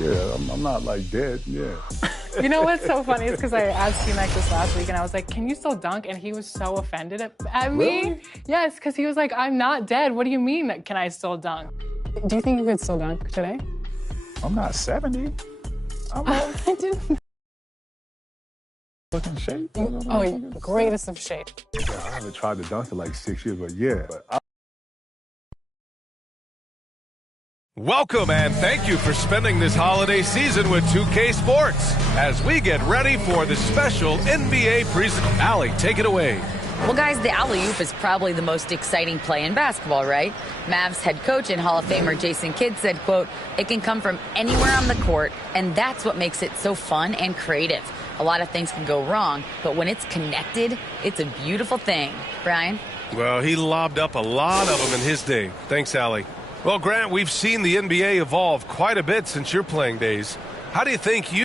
Yeah, I'm not like dead. Yeah. You know what's so funny is because I asked you Mike this last week and I was like, can you still dunk? And he was so offended at me. Really? Yes, because he was like, I'm not dead. What do you mean, can I still dunk? Do you think you could still dunk today? I'm not 70. I'm I didn't. fucking shape. Oh, greatest of shape. Yeah, I haven't tried to dunk in like 6 years, but yeah. Welcome and thank you for spending this holiday season with 2K Sports as we get ready for the special NBA presentation. Allie, take it away. Well, guys, the alley-oop is probably the most exciting play in basketball, right? Mavs head coach and Hall of Famer Jason Kidd said, quote, it can come from anywhere on the court, and that's what makes it so fun and creative. A lot of things can go wrong, but when it's connected, it's a beautiful thing. Brian? Well, he lobbed up a lot of them in his day. Thanks, Allie. Well, Grant, we've seen the NBA evolve quite a bit since your playing days. How do you think you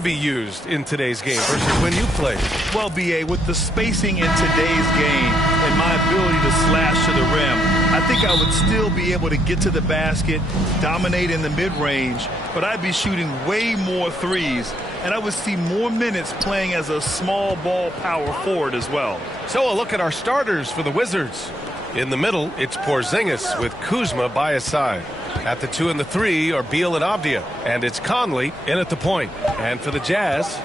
be used in today's game versus when you played? Well, BA, with the spacing in today's game and my ability to slash to the rim, I think I would still be able to get to the basket, dominate in the mid-range, but I'd be shooting way more threes, and I would see more minutes playing as a small ball power forward as well. So a look at our starters for the Wizards. In the middle, it's Porzingis with Kuzma by his side. At the 2 and the 3 are Beal and Avdia, and it's Conley in at the point. And for the Jazz,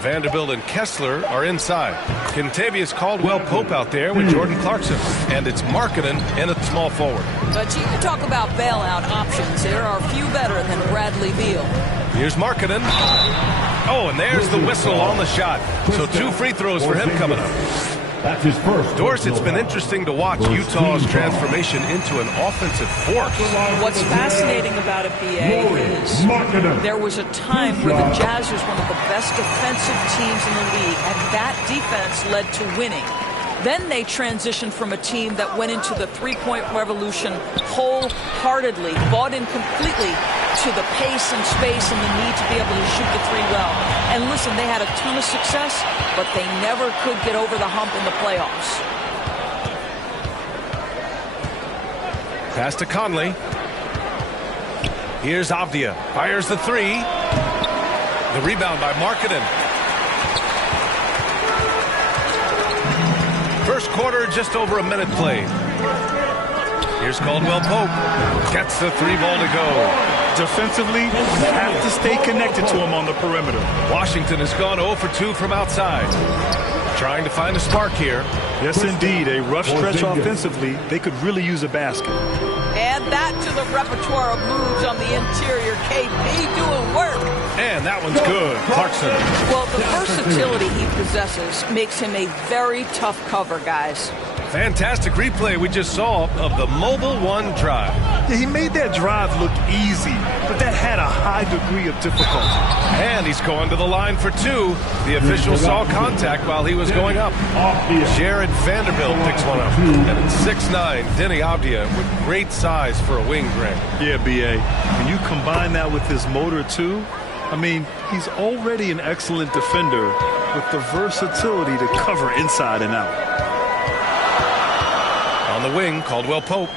Vanderbilt and Kessler are inside. Kentavious Caldwell-Pope out there with Jordan Clarkson, and it's Markkanen in at small forward. But you can talk about bailout options. There are few better than Bradley Beal. Here's Markkanen. Oh, and there's the whistle on the shot. So 2 free throws for him coming up. That's his first. Doris, it's been interesting to watch Utah's transformation into an offensive force. What's fascinating about it, BA, is there was a time where the Jazz was one of the best defensive teams in the league, and that defense led to winning. Then they transitioned from a team that went into the three-point revolution wholeheartedly, bought in completely to the pace and space and the need to be able to shoot the three well. And listen, they had a ton of success, but they never could get over the hump in the playoffs. Pass to Conley. Here's Avdia. Fires the 3. The rebound by Markkanen. First quarter, just over a minute played. Here's Caldwell-Pope. Gets the 3 ball to go. Defensively, you have to stay connected to him on the perimeter. Washington has gone 0 for 2 from outside. Trying to find a spark here. Yes, indeed. A rough stretch offensively. They could really use a basket. Add that to the repertoire of moves on the interior. KP doing work. And that one's good. Clarkson. Well, the versatility he possesses makes him a very tough cover, guys. Fantastic replay we just saw of the Mobile One drive. Yeah, he made that drive look easy, but that had a high degree of difficulty. And he's going to the line for 2. The official saw contact while he was going up. Jared Vanderbilt picks one up. And it's 6'9", Denny Avdia with great size for a wing, Grant. Yeah, B.A. When you combine that with his motor, too, I mean, he's already an excellent defender with the versatility to cover inside and out. On the wing, Caldwell-Pope.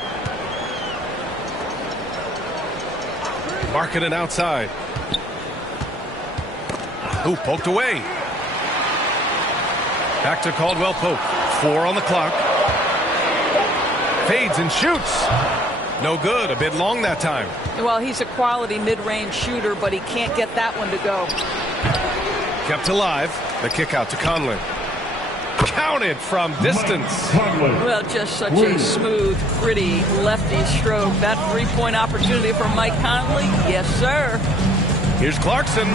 Markkanen outside. Ooh, poked away. Back to Caldwell-Pope. 4 on the clock. Fades and shoots. No good. A bit long that time. Well, he's a quality mid-range shooter, but he can't get that one to go. Kept alive. The kick out to Conley. Counted from distance. Well, just such a smooth, pretty lefty stroke. That three-point opportunity for Mike Conley. Yes, sir. Here's Clarkson.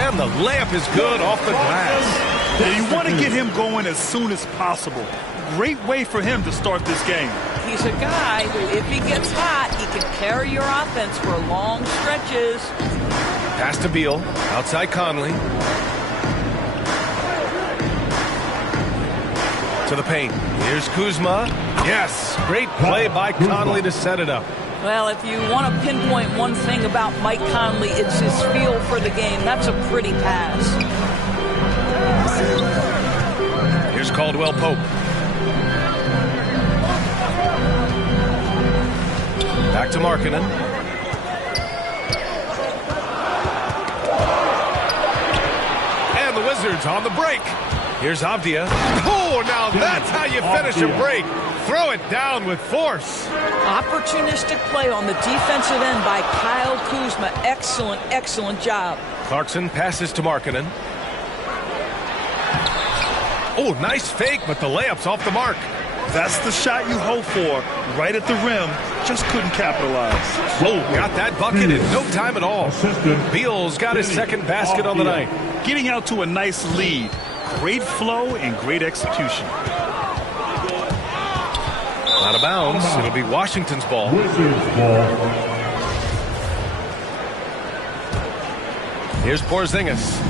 And the layup is good off the glass. Yeah, you want to get him going as soon as possible. Great way for him to start this game. He's a guy who, if he gets hot, he can carry your offense for long stretches. Pass to Beal. Outside Conley. To the paint. Here's Kuzma. Yes. Great play by Conley to set it up. Well, if you want to pinpoint one thing about Mike Conley, it's his feel for the game. That's a pretty pass. Here's Caldwell Pope. Back to Markkanen. And the Wizards on the break. Here's Avdia. Oh, now that's how you finish a break. Throw it down with force. Opportunistic play on the defensive end by Kyle Kuzma. Excellent, excellent job. Clarkson passes to Markkanen. Oh, nice fake, but the layup's off the mark. That's the shot you hope for. Right at the rim. Just couldn't capitalize. Whoa, got that bucket in no time at all. Beal's got his second basket on the night. Getting out to a nice lead. Great flow and great execution. Out of bounds. It'll be Washington's ball. Here's Porzingis.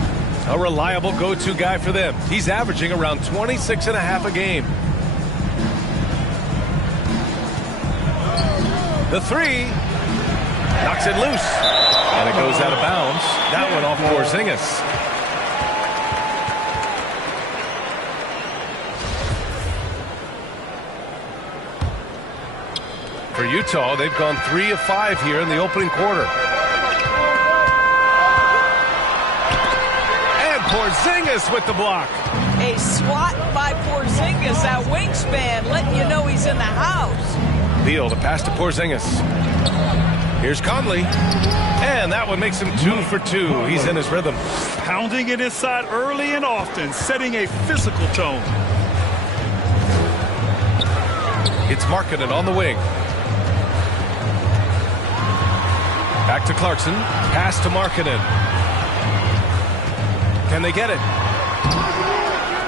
A reliable go-to guy for them. He's averaging around 26.5 a game. The three knocks it loose. And it goes out of bounds. That went off Porzingis. For Utah, they've gone 3 of 5 here in the opening quarter. And Porzingis with the block. A swat by Porzingis, that wingspan, letting you know he's in the house. Beal to pass to Porzingis. Here's Conley. And that one makes him 2 for 2. He's in his rhythm. Pounding it inside early and often, setting a physical tone. It's Markkanen on the wing. Back to Clarkson. Pass to Markkanen. Can they get it?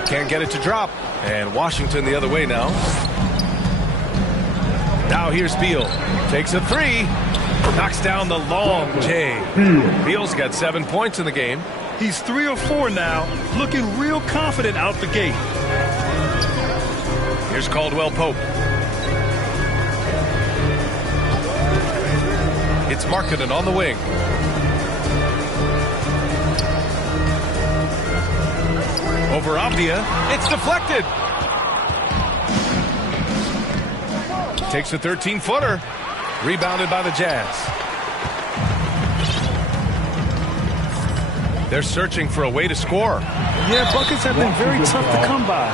Can't get it to drop. And Washington the other way now. Now here's Beal. Takes a three. Knocks down the long J. Beal's got 7 points in the game. He's 3 or 4 now. Looking real confident out the gate. Here's Caldwell Pope. It's Markkanen on the wing. Over Avdia. It's deflected. Takes a 13-footer. Rebounded by the Jazz. They're searching for a way to score. Yeah, buckets have been very tough to come by.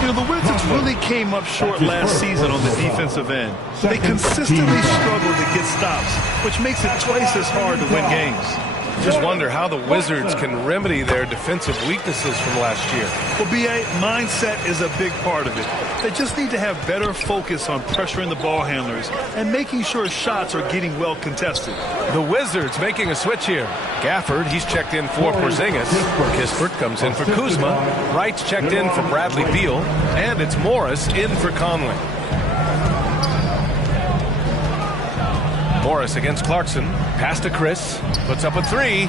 You know, the Wizards really came up short last season on the defensive end. They consistently struggle to get stops, which makes it twice as hard to win games. Just wonder how the Wizards can remedy their defensive weaknesses from last year. Well, B.A., mindset is a big part of it. They just need to have better focus on pressuring the ball handlers and making sure shots are getting well contested. The Wizards making a switch here. Gafford, he's checked in for Porzingis. Kispert comes in for Kuzma. Wright's checked in for Bradley Beal. And it's Morris in for Conley. Morris against Clarkson. Pass to Chris. Puts up a three.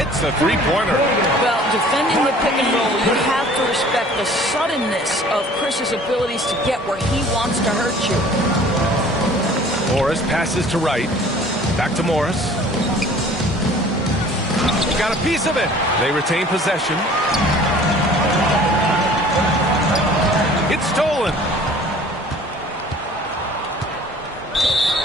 Hits the three-pointer. Well, defending the pick and roll, you have to respect the suddenness of Chris's abilities to get where he wants to hurt you. Morris passes to Wright. Back to Morris. Got a piece of it. They retain possession. It's stolen.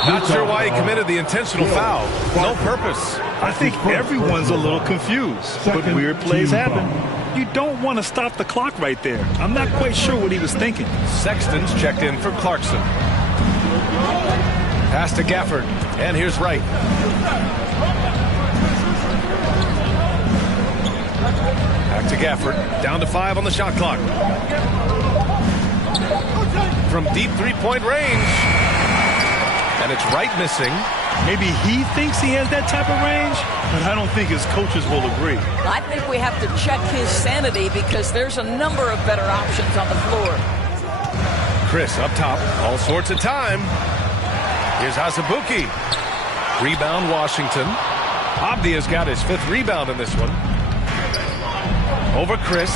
Not sure why he committed the intentional foul. No purpose. I think everyone's a little confused, but weird plays happen. You don't want to stop the clock right there. I'm not quite sure what he was thinking. Sexton's checked in for Clarkson. Pass to Gafford. And here's Wright. Back to Gafford. Down to 5 on the shot clock. From deep three-point range. And it's Wright missing. Maybe he thinks he has that type of range, but I don't think his coaches will agree. I think we have to check his sanity because there's a number of better options on the floor. Chris up top, all sorts of time. Here's Azubuike. Rebound, Washington. Abdia's got his 5th rebound in this one. Over Chris.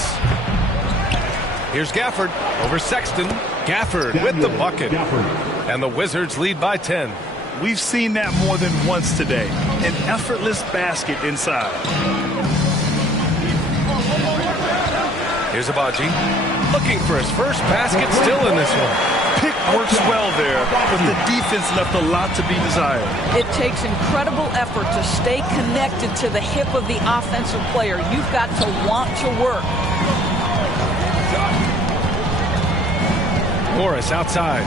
Here's Gafford over Sexton. Gafford with the bucket. And the Wizards lead by 10. We've seen that more than once today. An effortless basket inside. Here's Abaji. Looking for his first basket, still in this one. Pick works well there, but the defense left a lot to be desired. It takes incredible effort to stay connected to the hip of the offensive player. You've got to want to work. Morris outside.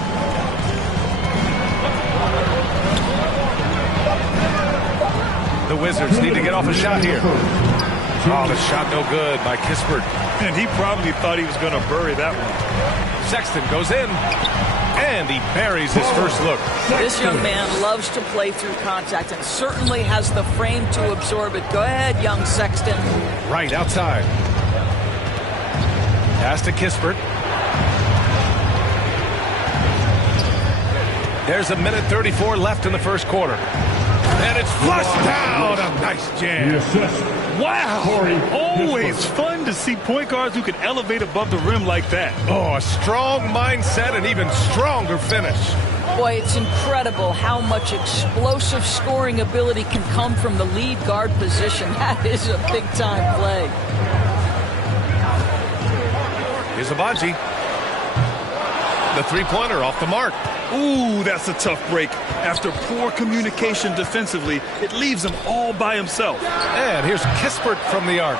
The Wizards need to get off a shot here. Oh, the shot no good by Kispert. And he probably thought he was going to bury that one. Sexton goes in, and he buries his first look. This young man loves to play through contact and certainly has the frame to absorb it. Go ahead, young Sexton. Right outside. Pass to Kispert. There's 1:34 left in the first quarter. And it's flushed down. A nice jam. Wow. Always fun to see point guards who can elevate above the rim like that. Oh, a strong mindset and even stronger finish. Boy, it's incredible how much explosive scoring ability can come from the lead guard position. That is a big-time play. Here's Abaji. The three-pointer off the mark. Ooh, that's a tough break. After poor communication defensively, it leaves him all by himself. And here's Kispert from the arc.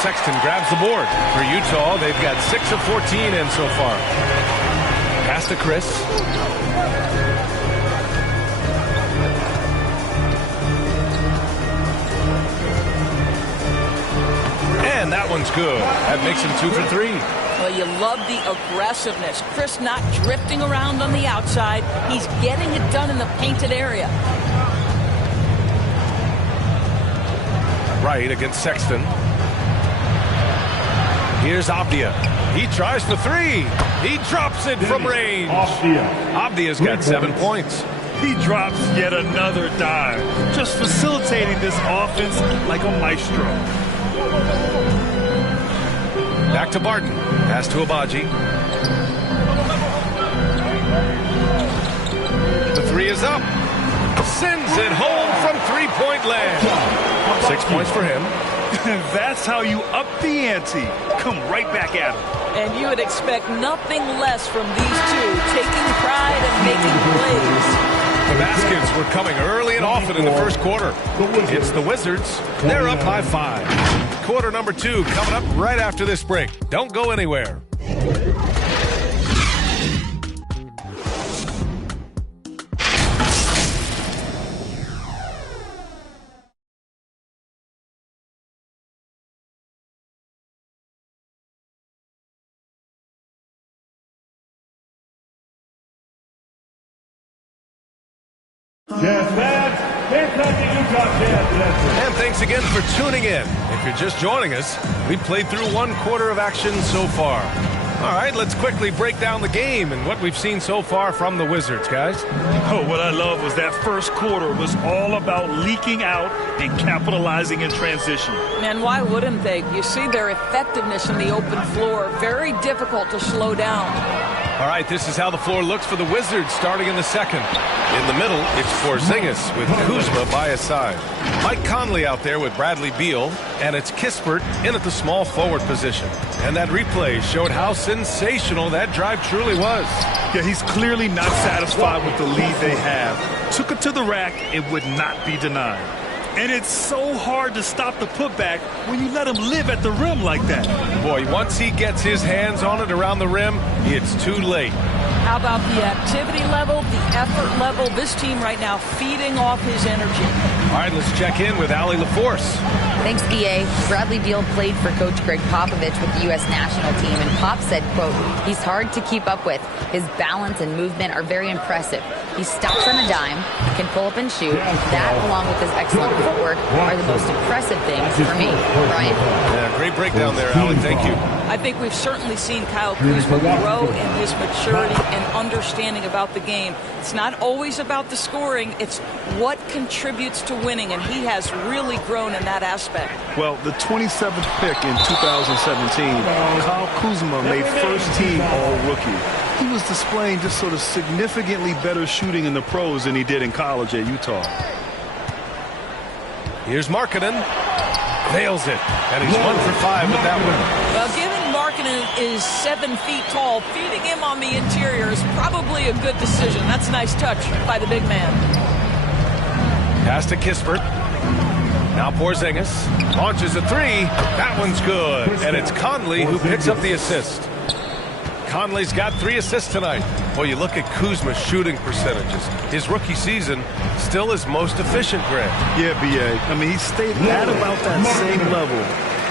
Sexton grabs the board. For Utah, they've got 6 of 14 in so far. Pass to Chris. And that one's good. That makes him 2 for 3. Well, you love the aggressiveness. Chris not drifting around on the outside. He's getting it done in the painted area. Right against Sexton. Here's Abdia. He tries for 3. He drops it from range. Abdia's got 7 points. He drops yet another dive, just facilitating this offense like a maestro. Back to Barton. Pass to Abaji. The 3 is up. Sends it home from three-point land. 6 points for him. That's how you up the ante. Come right back at him. And you would expect nothing less from these two, taking pride and making plays. The baskets were coming early and often in the first quarter. It's the Wizards. They're up by 5. Quarter number 2 coming up right after this break. Don't go anywhere. And thanks again for tuning in. If you're just joining us, we played through 1 quarter of action so far. All right, let's quickly break down the game and what we've seen so far from the Wizards, guys. Oh, what I love was that first quarter was all about leaking out and capitalizing in transition. And why wouldn't they? You see their effectiveness in the open floor. Very difficult to slow down. All right, this is how the floor looks for the Wizards starting in the second. In the middle, it's Porzingis with Kuzma by his side. Mike Conley out there with Bradley Beal, and it's Kispert in at the small forward position. And that replay showed how sensational that drive truly was. Yeah, he's clearly not satisfied with the lead they have. Took it to the rack, it would not be denied. And it's so hard to stop the putback when you let him live at the rim like that. Boy, once he gets his hands on it around the rim, it's too late. How about the activity level, the effort level? This team right now feeding off his energy. All right, let's check in with Allie LaForce. Thanks, BA. Bradley Beal played for Coach Greg Popovich with the U.S. national team, and Pop said, quote, he's hard to keep up with. His balance and movement are very impressive. He stops on a dime, can pull up and shoot. That, along with his excellent footwork, are the most impressive things for me. Brian? Yeah, great breakdown there, Allie. Thank you. I think we've certainly seen Kyle Kuzma grow in his maturity and understanding about the game. It's not always about the scoring. It's what contributes to winning, and he has really grown in that aspect. Well, the 27th pick in 2017, Kyle Kuzma made first-team All-Rookie. He was displaying just sort of significantly better shooting in the pros than he did in college at Utah. Here's Markkanen. Nails it. And he's 1 for 5 with that one. Well, given Markkanen is 7 feet tall, feeding him on the interior is probably a good decision. That's a nice touch by the big man. Pass to Kispert. Now Porzingis launches a 3. That one's good. And it's Conley who picks up the assist. Conley's got 3 assists tonight. Well, you look at Kuzma's shooting percentages. His rookie season still his most efficient, Greg. Yeah, B.A. I mean, he stayed at about that same level.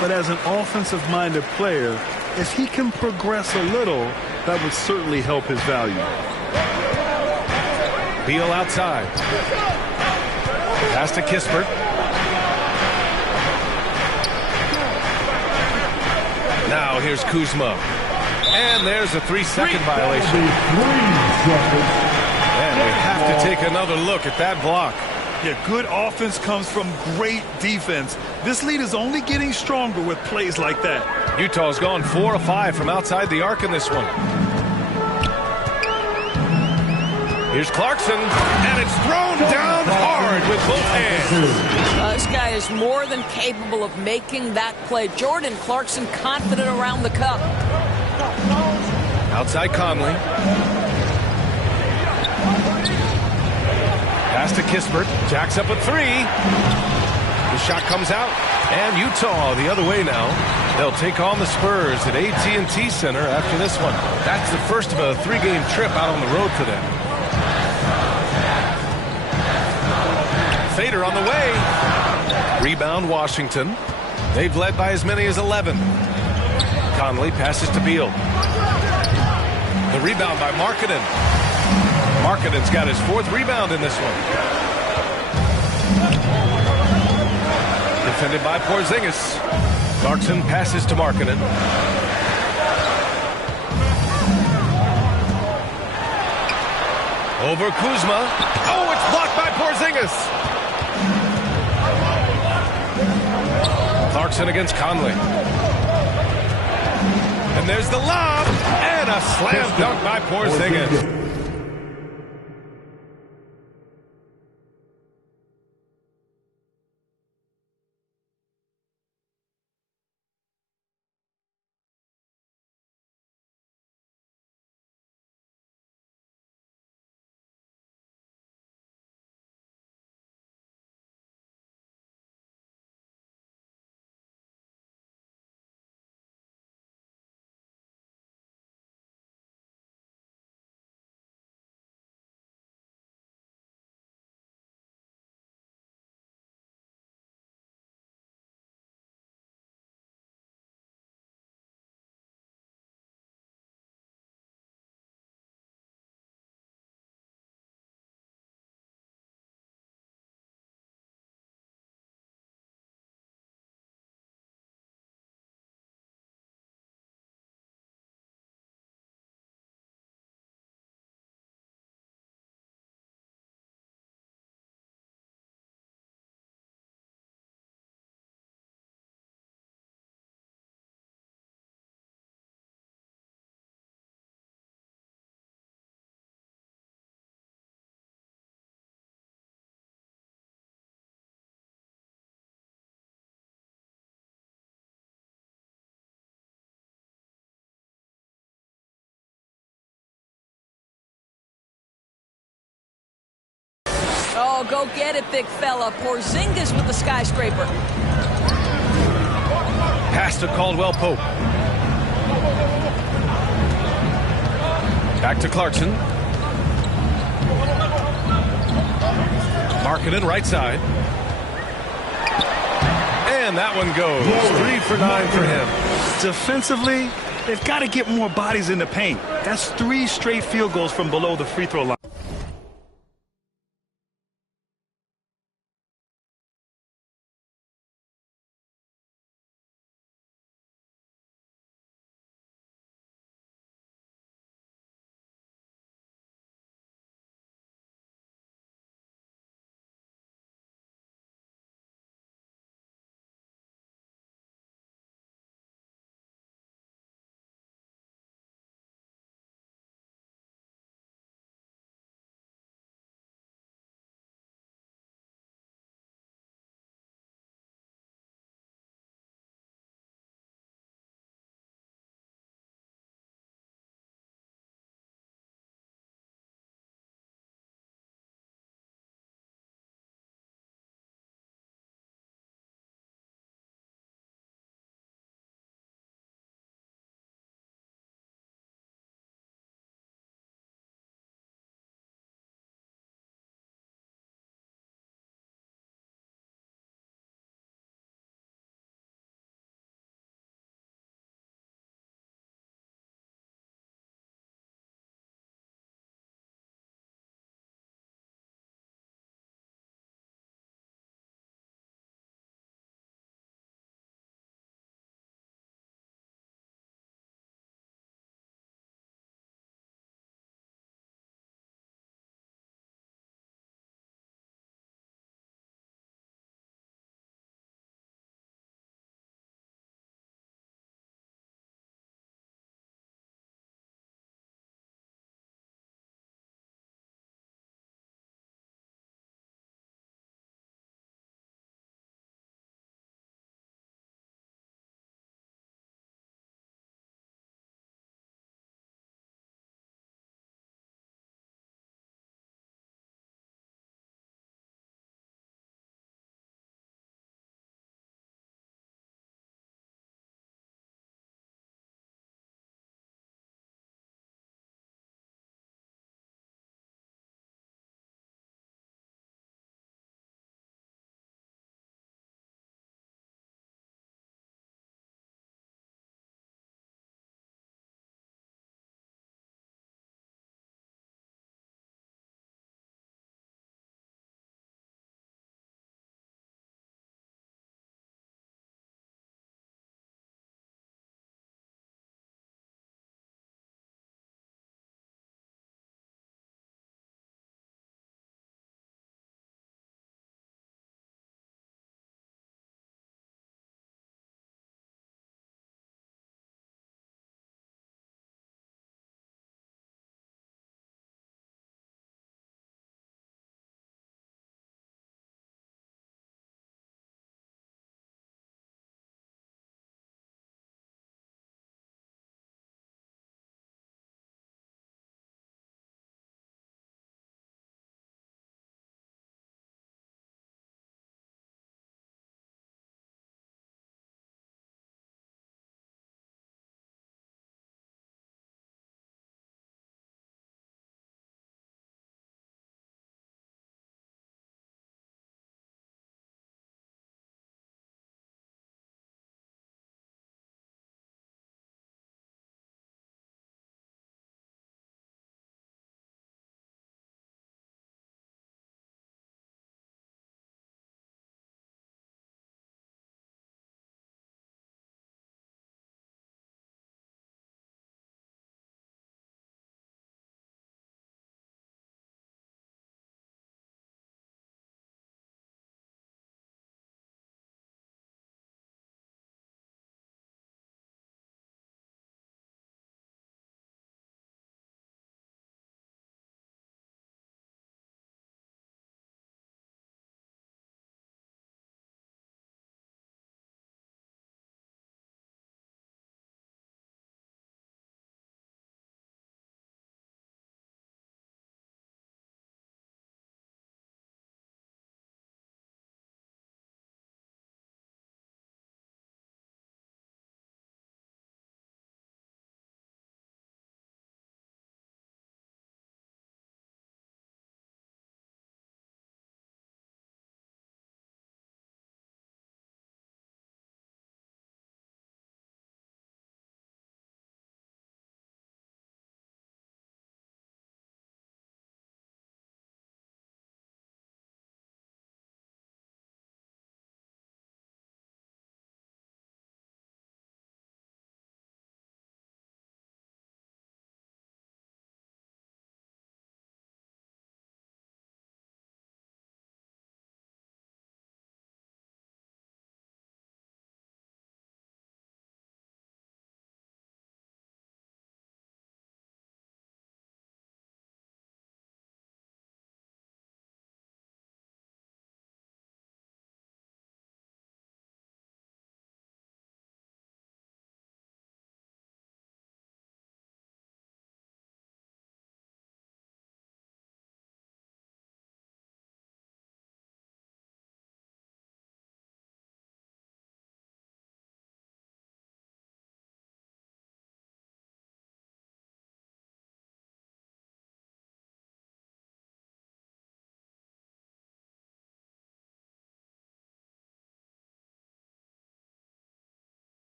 But as an offensive-minded player, if he can progress a little, that would certainly help his value. Beal outside. Pass to Kispert. Now here's Kuzma. And there's a 3-second violation. And we have to take another look at that block. Yeah, good offense comes from great defense. This lead is only getting stronger with plays like that. Utah's gone 4 of 5 from outside the arc in this one. Here's Clarkson, and it's thrown down hard with both hands. This guy is more than capable of making that play. Jordan Clarkson confident around the cup. Outside Conley. Pass to Kispert. Jacks up a 3. The shot comes out. And Utah the other way now. They'll take on the Spurs at AT&T Center after this one. That's the first of a 3-game trip out on the road for them. Fader on the way. Rebound Washington. They've led by as many as 11. Conley passes to Beal. The rebound by Markkanen. Markkanen's got his 4th rebound in this one. Defended by Porzingis. Clarkson passes to Markkanen. Over Kuzma. Oh, it's blocked by Porzingis. Clarkson against Conley. And there's the lob. And a slam dunk by Porzingis. Oh, go get it, big fella. Porzingis with the skyscraper. Pass to Caldwell Pope. Back to Clarkson. Markkanen right side. And that one goes. 3 for 9 for him. Defensively, they've got to get more bodies in the paint. That's 3 straight field goals from below the free throw line.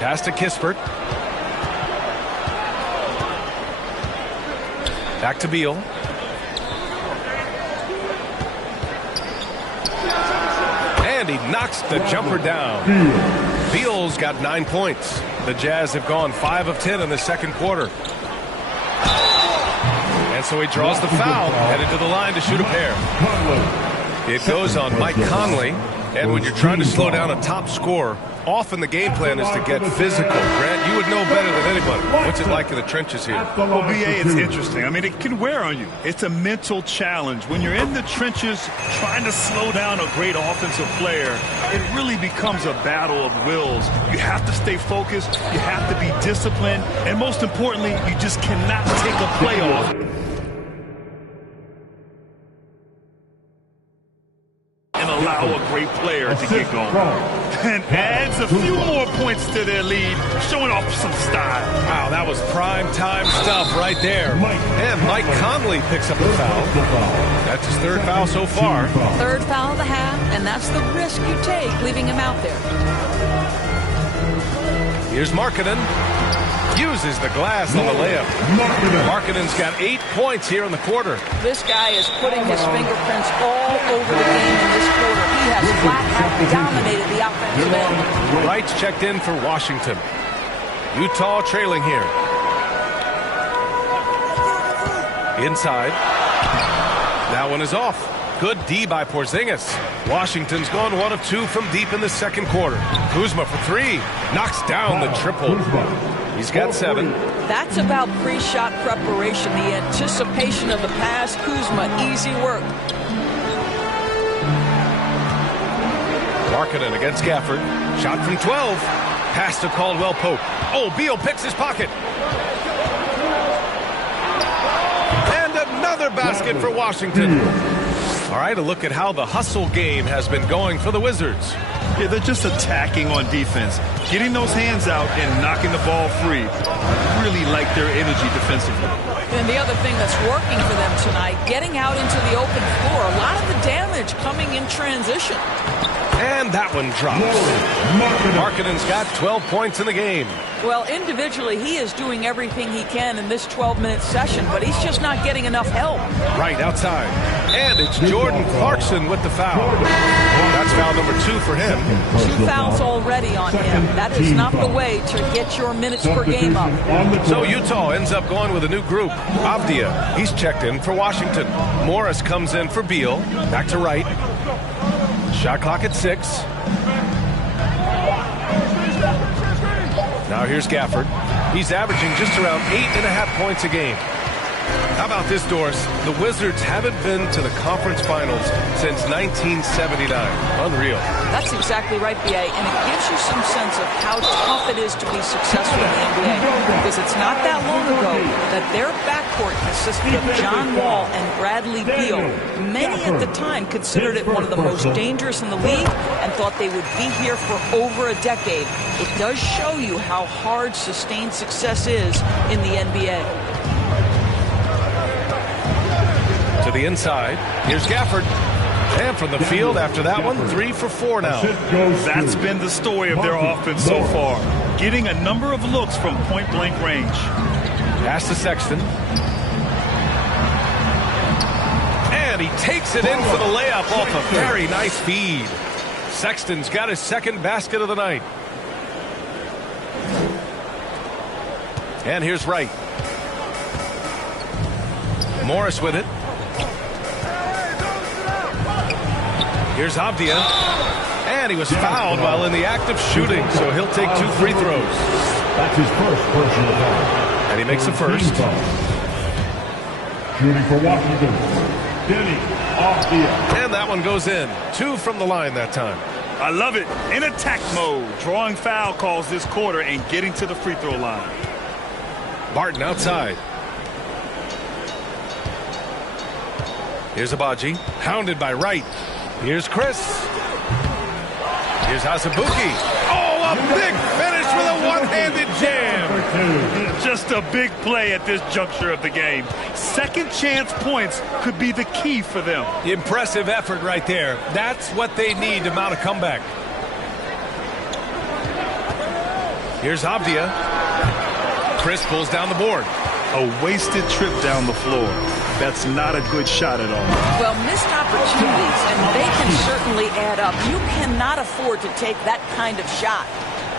Pass to Kispert. Back to Beal. And he knocks the jumper down. Beal's got 9 points. The Jazz have gone 5 of 10 in the second quarter. And so he draws the foul, headed to the line to shoot a pair. It goes on Mike Conley. And when you're trying to slow down a top scorer, often the game plan is to get physical. Grant, you would know better than anybody. What's it like in the trenches here? Well, BA, it's interesting. I mean, it can wear on you. It's a mental challenge. When you're in the trenches trying to slow down a great offensive player, it really becomes a battle of wills. You have to stay focused. You have to be disciplined. And most importantly, you just cannot take a play off and allow a great player to get going. And adds a few more points to their lead, showing off some style. Wow, that was prime time stuff right there. And Mike Conley picks up the foul. That's his 3rd foul so far. 3rd foul of the half, and that's the risk you take leaving him out there. Here's Markkanen. Uses the glass on the layup. Markkanen's got 8 points here in the quarter. This guy is putting his fingerprints all over the game in this quarter. He has flat out dominated the offensive end. Wright's checked in for Washington. Utah trailing here. Inside. That one is off. Good D by Porzingis. Washington's gone 1 of 2 from deep in the second quarter. Kuzma for 3. Knocks down the triple. He's got 7. That's about pre-shot preparation, the anticipation of the pass. Kuzma, easy work. Markkanen against Gafford. Shot from 12. Pass to Caldwell Pope. Oh, Beal picks his pocket. And another basket for Washington. All right, a look at how the hustle game has been going for the Wizards. Yeah, they're just attacking on defense. Getting those hands out and knocking the ball free. Really like their energy defensively. And the other thing that's working for them tonight, getting out into the open floor. A lot of the damage coming in transition. And that one drops. Markkanen's got 12 points in the game. Well, individually, he is doing everything he can in this 12-minute session, but he's just not getting enough help. Right outside. And it's Jordan Clarkson with the foul. That's foul number 2 for him. 2 fouls already on him. That is not the way to get your minutes per game up. So Utah ends up going with a new group. Avdia, he's checked in for Washington. Morris comes in for Beal. Back to Wright. Shot clock at 6. Now here's Gafford. He's averaging just around 8.5 points a game. How about this, Doris? The Wizards haven't been to the conference finals since 1979. Unreal. That's exactly right, BA, and it gives you some sense of how tough it is to be successful in the NBA. Because it's not that long ago that their backcourt consisted of John Wall and Bradley Beal. Many at the time considered it one of the most dangerous in the league and thought they would be here for over a decade. It does show you how hard sustained success is in the NBA. To the inside. Here's Gafford. And from the field after that one, 3 for 4 now. That's been the story of their offense so far. Getting a number of looks from point-blank range. Pass to Sexton. And he takes it in for the layup off a very nice feed. Sexton's got his 2nd basket of the night. And here's Wright. Morris with it. Here's Avdia. And he was fouled while in the act of shooting, so he'll take 2 free throws. That's his first personal foul. And he makes the first. Shooting for Washington, Denny Avdia. And that one goes in. 2 from the line that time. I love it. In attack mode, drawing foul calls this quarter and getting to the free throw line. Barton outside. Here's Abaji, hounded by Wright. Here's Chris. Here's Azubuike. Oh, a big finish with a one-handed jam. Just a big play at this juncture of the game. Second chance points could be the key for them. Impressive effort right there. That's what they need to mount a comeback. Here's Avdia. Chris pulls down the board. A wasted trip down the floor. That's not a good shot at all. Well, missed opportunities, and they can certainly add up. You cannot afford to take that kind of shot.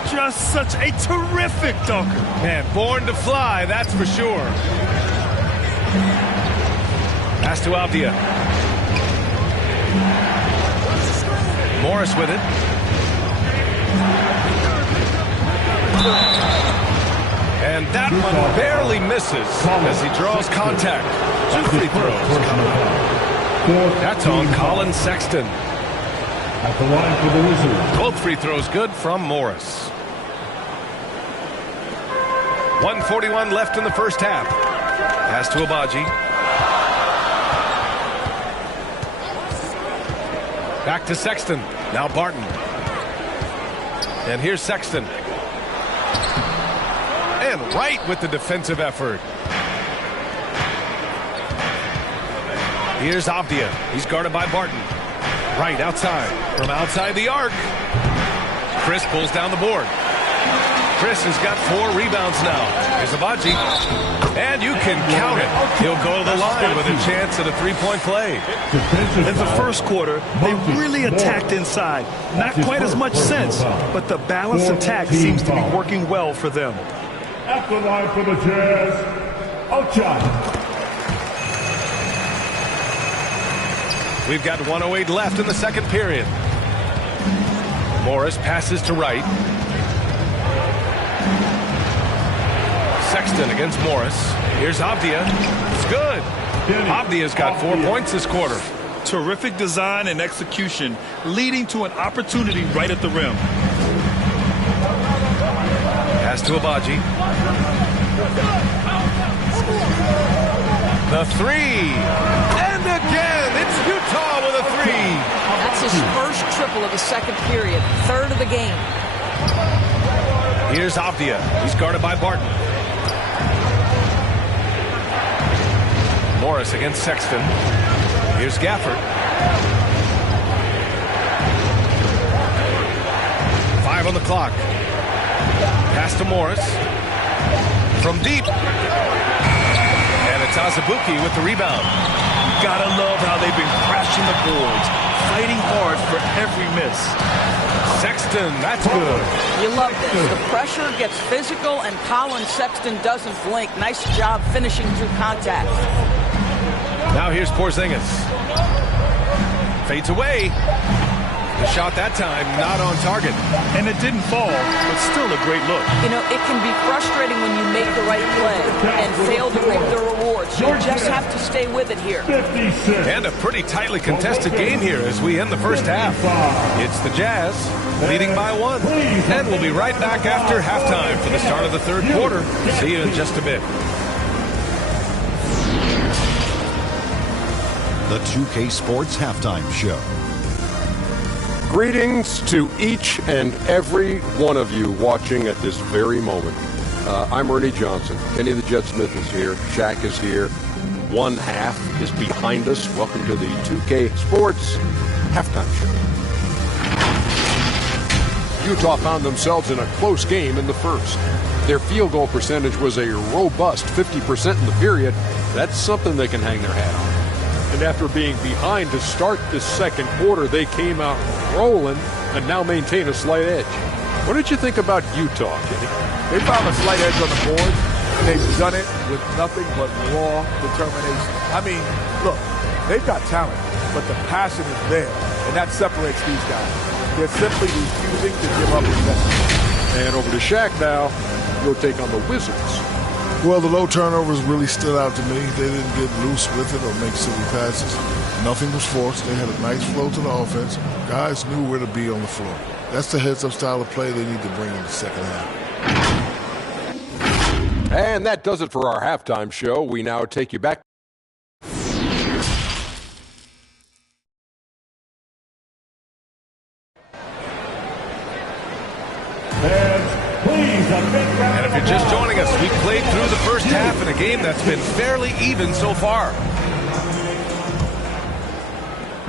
Just such a terrific dunker. Man, born to fly, that's for sure. Pass to Avdia. Morris with it. And that one barely misses as he draws contact. 2 free throws coming up. That's on Colin Sexton. At the line for the Wizards. Both free throws good from Morris. 1:41 left in the first half. Pass to Abaji. Back to Sexton. Now Barton. And here's Sexton. And right with the defensive effort. Here's Avdia. He's guarded by Barton. Right outside. From outside the arc. Chris pulls down the board. Chris has got 4 rebounds now. Here's Abaji. And you can count it. He'll go to the line with a chance at a 3-point play. In the first quarter, they really attacked inside. Not quite as much sense, but the balanced attack seems to be working well for them. At the line for the Jazz, Ocha. We've got 1:08 left in the second period. Morris passes to Wright. Sexton against Morris. Here's Avdia. It's good. Avdia's got 4 points this quarter. Terrific design and execution, leading to an opportunity right at the rim. Pass to Abaji. The 3. And again, it's Utah with a 3. That's his first triple of the second period, 3rd of the game. Here's Avdia. He's guarded by Barton. Morris against Sexton. Here's Gafford. 5 on the clock. Pass to Morris. From deep. And it's Azubuike with the rebound. Gotta love how they've been crashing the boards, fighting hard for every miss. Sexton, that's good. You love this. The pressure gets physical, and Colin Sexton doesn't blink. Nice job finishing through contact. Now here's Porzingis. Fades away. The shot that time not on target. And it didn't fall, but still a great look. You know, it can be frustrating when you make the right play and fail to reap the rewards. You just have to stay with it here. 56. And a pretty tightly contested game here as we end the first half. It's the Jazz leading by 1. And we'll be right back after halftime for the start of the third quarter. See you in just a bit. The 2K Sports Halftime Show. Greetings to each and every one of you watching at this very moment. I'm Ernie Johnson. Kenny the Jet Smith is here. Shaq is here. One half is behind us. Welcome to the 2K Sports Halftime Show. Utah found themselves in a close game in the first. Their field goal percentage was a robust 50% in the period. That's something they can hang their hat on. And after being behind to start this second quarter, they came out rolling and now maintain a slight edge. What did you think about Utah, Kenny? They found a slight edge on the board, and they've done it with nothing but raw determination. I mean, look, they've got talent, but the passion is there, and that separates these guys. They're simply refusing to give up possession. And over to Shaq now. Your take on the Wizards. Well, the low turnovers really stood out to me. They didn't get loose with it or make silly passes. Nothing was forced. They had a nice flow to the offense. Guys knew where to be on the floor. That's the heads-up style of play they need to bring in the second half. And that does it for our halftime show. We now take you back. And if you're just joining us, we played through the first half in a game that's been fairly even so far.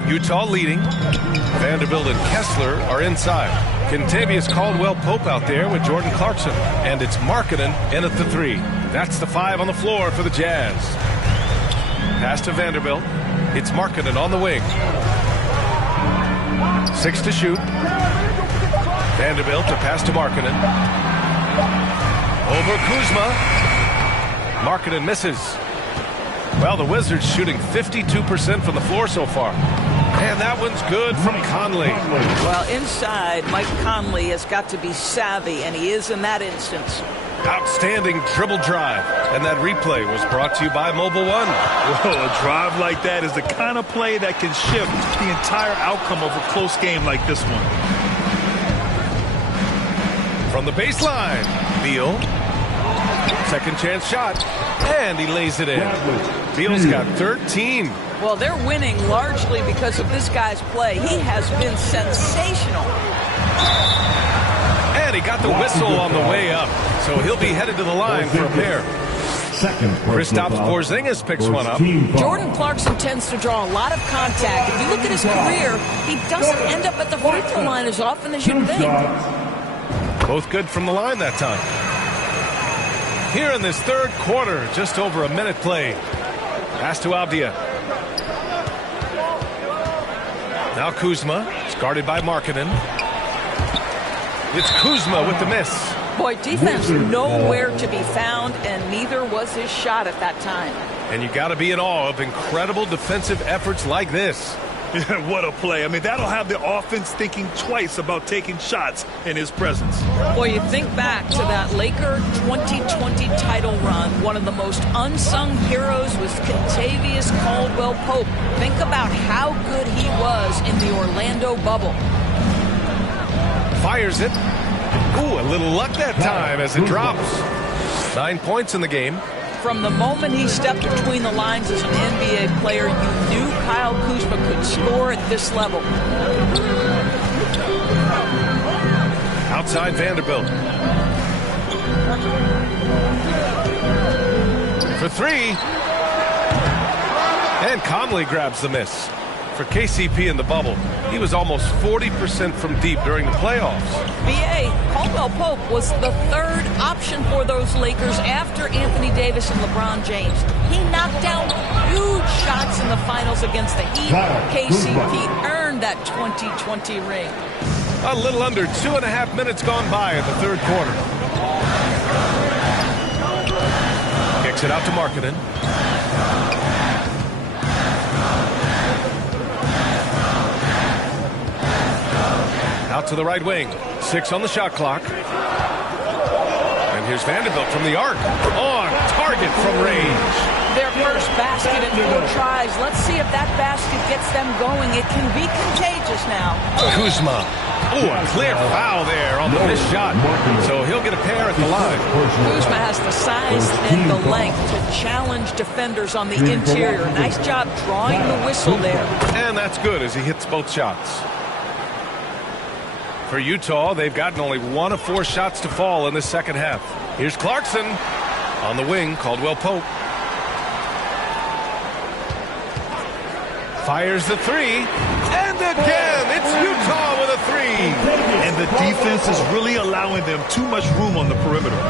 Utah leading. Vanderbilt and Kessler are inside. Kentavious Caldwell-Pope out there with Jordan Clarkson. And it's Markkanen in at the 3. That's the 5 on the floor for the Jazz. Pass to Vanderbilt. It's Markkanen on the wing. 6 to shoot. Vanderbilt to pass to Markkanen. Over Kuzma. Markkanen misses. Well, the Wizards shooting 52% from the floor so far. And that one's good from Conley. Well, inside, Mike Conley has got to be savvy, and he is in that instance. Outstanding dribble drive. And that replay was brought to you by Mobile One. Whoa, a drive like that is the kind of play that can shift the entire outcome of a close game like this one. From the baseline, Beal. Second chance shot. And he lays it in. Beal's got 13. Well, they're winning largely because of this guy's play. He has been sensational. And he got the whistle on the way up. So he'll be headed to the line for a pair. Kristaps Porzingis picks one up. Jordan Clarkson tends to draw a lot of contact. If you look at his career, he doesn't end up at the free throw line as often as you'd think. Both good from the line that time. Here in this third quarter, just over a minute played. Pass to Avdia. Now Kuzma, it's guarded by Markkanen. It's Kuzma with the miss. Boy, defense nowhere to be found, and neither was his shot at that time. And you got to be in awe of incredible defensive efforts like this. What a play. I mean, that'll have the offense thinking twice about taking shots in his presence. Boy, you think back to that Laker 2020 title run. One of the most unsung heroes was Kentavious Caldwell-Pope. Think about how good he was in the Orlando bubble. Fires it. Ooh, a little luck that time as it drops. 9 points in the game. From the moment he stepped between the lines as an NBA player, you knew Kyle Kuzma could score at this level. Outside Vanderbilt. For 3. And Conley grabs the miss. For KCP in the bubble, he was almost 40% from deep during the playoffs. B.A. Caldwell-Pope was the third option for those Lakers after Anthony Davis and LeBron James. He knocked down huge shots in the finals against the Heat. KCP earned that 2020 ring. A little under 2.5 minutes gone by in the third quarter. Kicks it out to Markkanen. Out to the right wing. 6 on the shot clock. And here's Vanderbilt from the arc. On target from range. Their first basket at 4 tries. Let's see if that basket gets them going. It can be contagious now. Kuzma. Oh, a clear foul there on the missed shot. So he'll get a pair at the line. Kuzma has the size and the length to challenge defenders on the interior. Nice job drawing the whistle there. And that's good as he hits both shots. For Utah, they've gotten only 1 of 4 shots to fall in the second half. Here's Clarkson on the wing, Caldwell-Pope. Fires the 3. And again, it's Utah with a 3. And the defense is really allowing them too much room on the perimeter.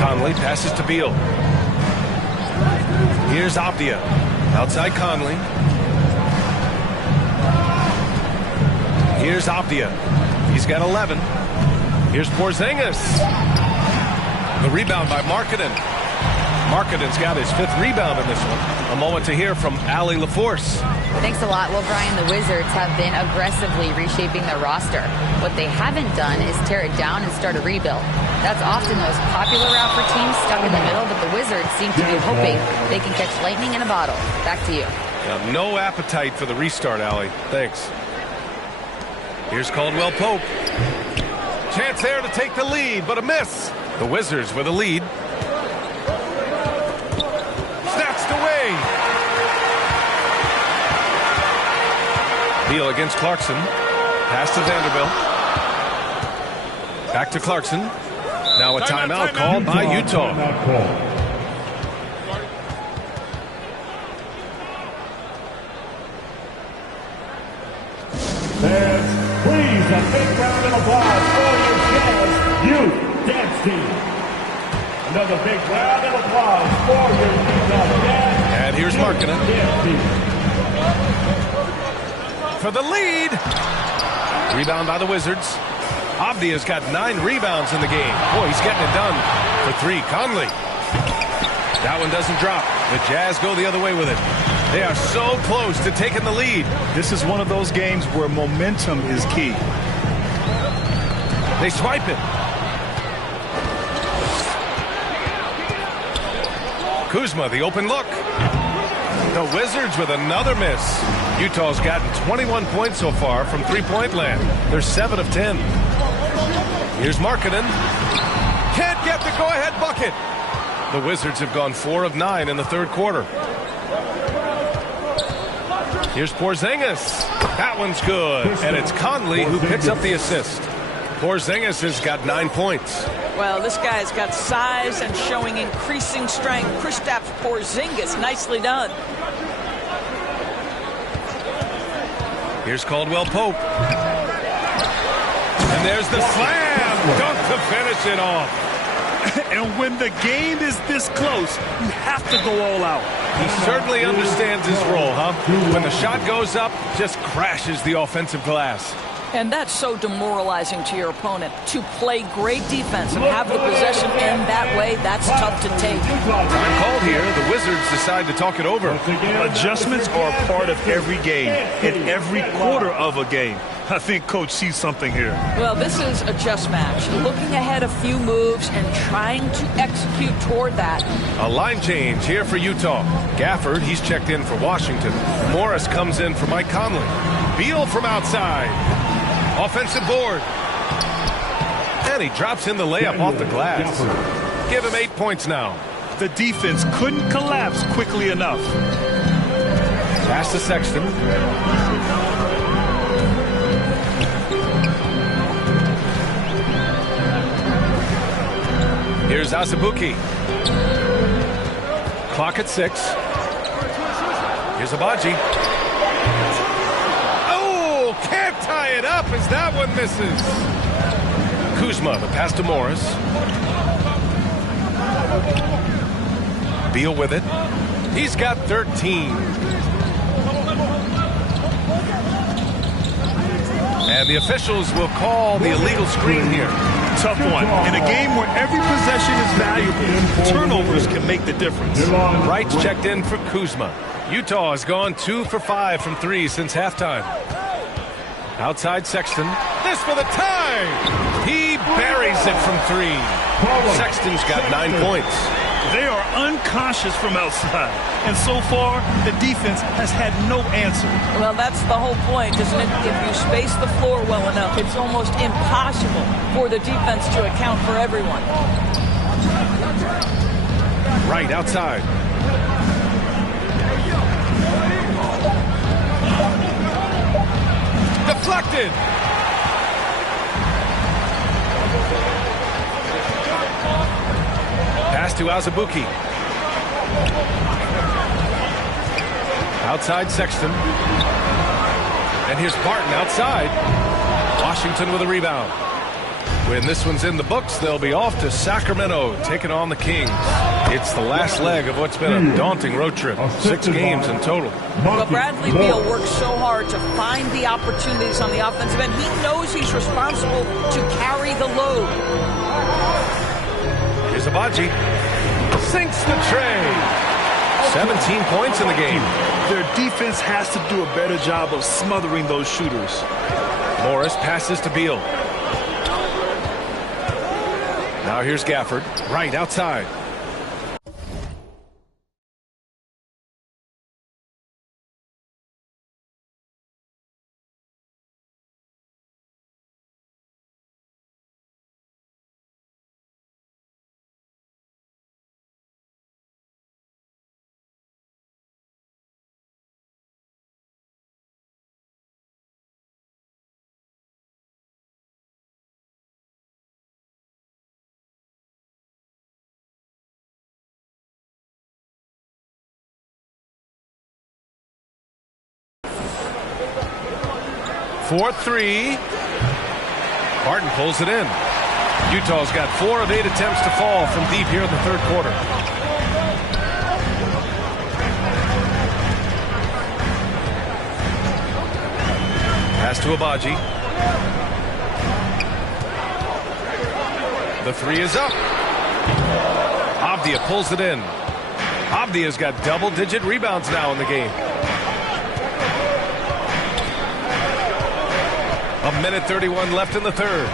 Conley passes to Beal. Here's Avdia. Outside Conley. Here's Avdia. He's got 11. Here's Porzingis. The rebound by Markkanen. Markkanen's got his 5th rebound in this one. A moment to hear from Allie LaForce. Thanks a lot. Well, Brian, the Wizards have been aggressively reshaping their roster. What they haven't done is tear it down and start a rebuild. That's often the most popular route for teams stuck in the middle, but the Wizards seem to be hoping they can catch lightning in a bottle. Back to you. No appetite for the restart, Allie. Thanks. Here's Caldwell-Pope. Chance there to take the lead, but a miss. The Wizards with a lead. Snatched away. Beal against Clarkson. Pass to Vanderbilt. Back to Clarkson. Now a timeout called by Utah. Fans, please a big round of applause for your Jazz Youth Dance Team. Another big round of applause for your Utah Jazz. And here's Markkanen for the lead. Rebound by the Wizards. Avdia's got 9 rebounds in the game. Boy, he's getting it done for 3. Conley. That one doesn't drop. The Jazz go the other way with it. They are so close to taking the lead. This is one of those games where momentum is key. They swipe it. Kuzma, the open look. The Wizards with another miss. Utah's gotten 21 points so far from three-point land. They're 7 of 10. Here's Markkanen. Can't get the go-ahead bucket. The Wizards have gone 4 of 9 in the third quarter. Here's Porzingis. That one's good. And it's Conley who picks up the assist. Porzingis has got 9 points. Well, this guy's got size and showing increasing strength. Kristaps Porzingis, nicely done. Here's Caldwell Pope. And there's the slam. Dunk to finish it off. And when the game is this close, you have to go all out. He certainly understands his role, huh? When the shot goes up, just crashes the offensive glass. And that's so demoralizing to your opponent. To play great defense and have the possession end that way, that's tough to take. Time called here. The Wizards decide to talk it over. Adjustments are a part of every game, in every quarter of a game. I think Coach sees something here. Well, this is a just match. Looking ahead a few moves and trying to execute toward that. A line change here for Utah. Gafford, he's checked in for Washington. Morris comes in for Mike Conley. Beal from outside. Offensive board. And he drops in the layup off the glass. Give him 8 points now. The defense couldn't collapse quickly enough. Pass to Sexton. Here's Azubuike. Clock at 6. Here's Abaji. Oh, can't tie it up as that one misses. Kuzma, the pass to Morris. Beal with it. He's got 13. And the officials will call the illegal screen here. Tough one. In a game where every possession is valuable, turnovers can make the difference. Wright's checked in for Kuzma. Utah has gone 2 for 5 from 3 since halftime. Outside Sexton. This for the tie. He buries it from 3. Sexton's got 9 points. They are unconscious from outside. And so far, the defense has had no answer. Well, that's the whole point, isn't it? If you space the floor well enough, it's almost impossible for the defense to account for everyone. Right outside. Deflected. Pass to Azubuike. Outside Sexton. And here's Barton outside. Washington with a rebound. When this one's in the books, they'll be off to Sacramento, taking on the Kings. It's the last leg of what's been a daunting road trip. 6 games in total. But Bradley Beal works so hard to find the opportunities on the offensive end. He knows he's responsible to carry the load. Here's Abaji. Sinks the tray. 17 points in the game. Their defense has to do a better job of smothering those shooters. Morris passes to Beal. Now here's Gafford. Right outside. For 3. Barton pulls it in. Utah's got 4 of 8 attempts to fall from deep here in the third quarter. Pass to Abaji. The 3 is up. Avdia pulls it in. Avdia's got double-digit rebounds now in the game. 1:31 left in the third.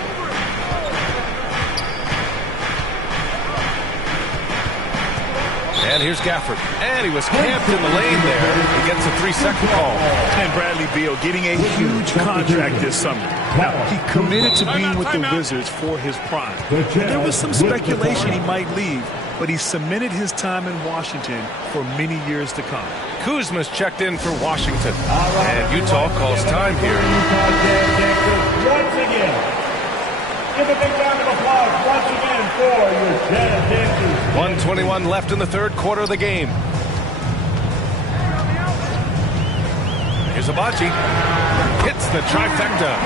And here's Gafford. And he was camped in the lane there. He gets a 3-second call. And Bradley Beal getting a huge contract this summer. Now, he committed to being with the Wizards for his prime. There was some speculation he might leave, but he cemented his time in Washington for many years to come. Kuzma's checked in for Washington. And Utah calls time here. Once again, give a big round of applause once again for your Jazz Dancers. 1:21 left in the third quarter of the game. Here's Abaji. Hits the trifecta.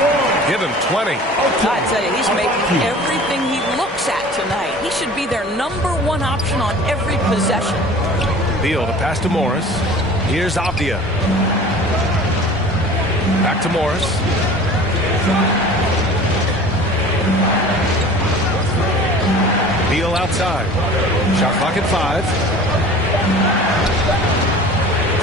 Give him 20. I tell you, he's making everything he looks at tonight. He should be their #1 option on every possession. Beal to pass to Morris. Here's Avdia. Back to Morris. Beal outside. Shot clock at 5.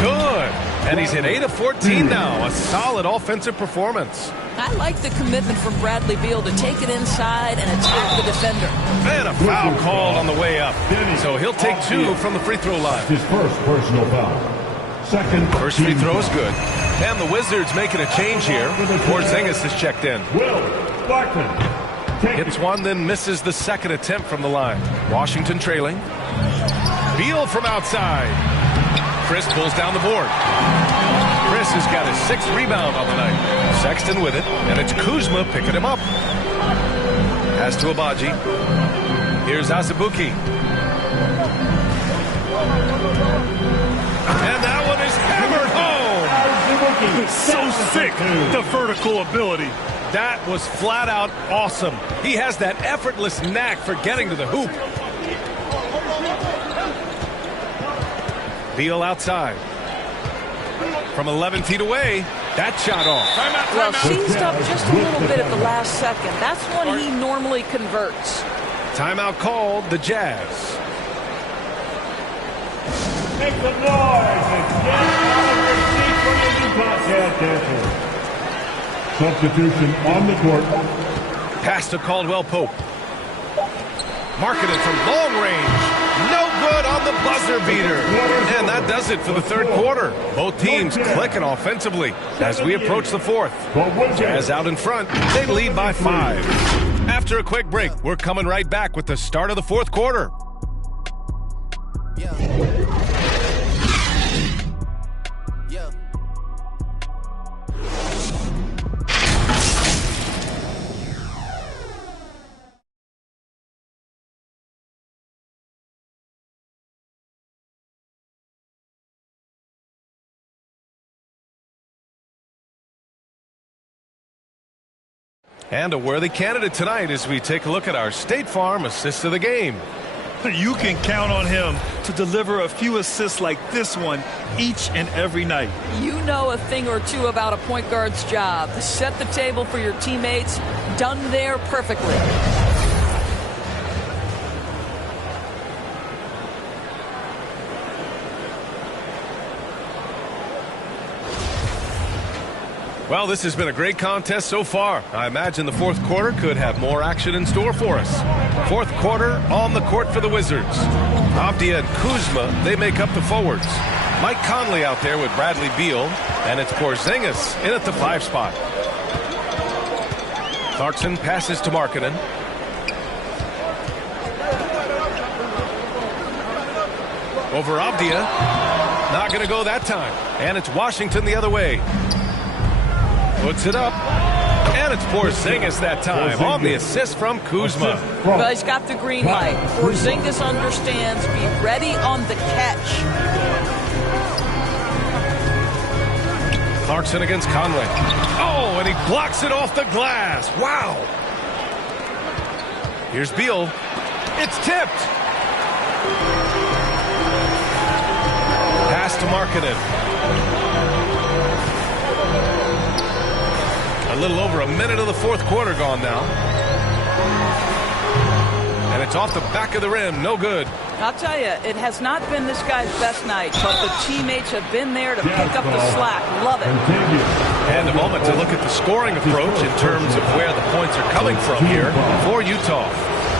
Good. And he's hit 8 of 14 now. A solid offensive performance. I like the commitment from Bradley Beal to take it inside and attack the defender. And a foul called on the way up. So he'll take 2 from the free throw line. His first personal foul. Second. First free throw is good. And the Wizards making a change here. Porzingis is checked in. Will Barton. Hits one, then misses the second attempt from the line. Washington trailing. Beal from outside. Chris pulls down the board. Chris has got his 6th rebound on the night. Sexton with it, and it's Kuzma picking him up. Pass to Abaji. Here's Azubuike. And that one is hammered home. So sick, the vertical ability. That was flat out awesome. He has that effortless knack for getting to the hoop. Beal outside. From 11 feet away, that shot off. Well, seized up just a little bit at the last second. That's when he normally converts. Timeout called, the Jazz. Make some noise and get out of your seat for your Utah Jazz Dancers. Substitution on the court. Pass to Caldwell Pope. Marketed from long range. No good on the buzzer beater. And that does it for the third quarter. Both teams clicking offensively as we approach the fourth. Jazz out in front. They lead by 5. After a quick break, we're coming right back with the start of the fourth quarter. And a worthy candidate tonight as we take a look at our State Farm assist of the game. You can count on him to deliver a few assists like this one each and every night. You know a thing or two about a point guard's job. Set the table for your teammates. Done there perfectly. Well, this has been a great contest so far. I imagine the fourth quarter could have more action in store for us. Fourth quarter on the court for the Wizards. Avdia and Kuzma, they make up the forwards. Mike Conley out there with Bradley Beal, and it's Porzingis in at the 5 spot. Clarkson passes to Markkanen. Over Avdia. Not going to go that time. And it's Washington the other way. Puts it up, and it's Porzingis that time on the assist from Kuzma. Well, he's got the green light. Porzingis understands. Be ready on the catch. Clarkson against Conley. Oh, and he blocks it off the glass. Wow. Here's Beal. It's tipped. Pass to Markkanen. A little over a minute of the fourth quarter gone now. And it's off the back of the rim. No good. I'll tell you, it has not been this guy's best night, but the teammates have been there to pick up the slack. Love it. And a moment to look at the scoring approach in terms of where the points are coming from here for Utah.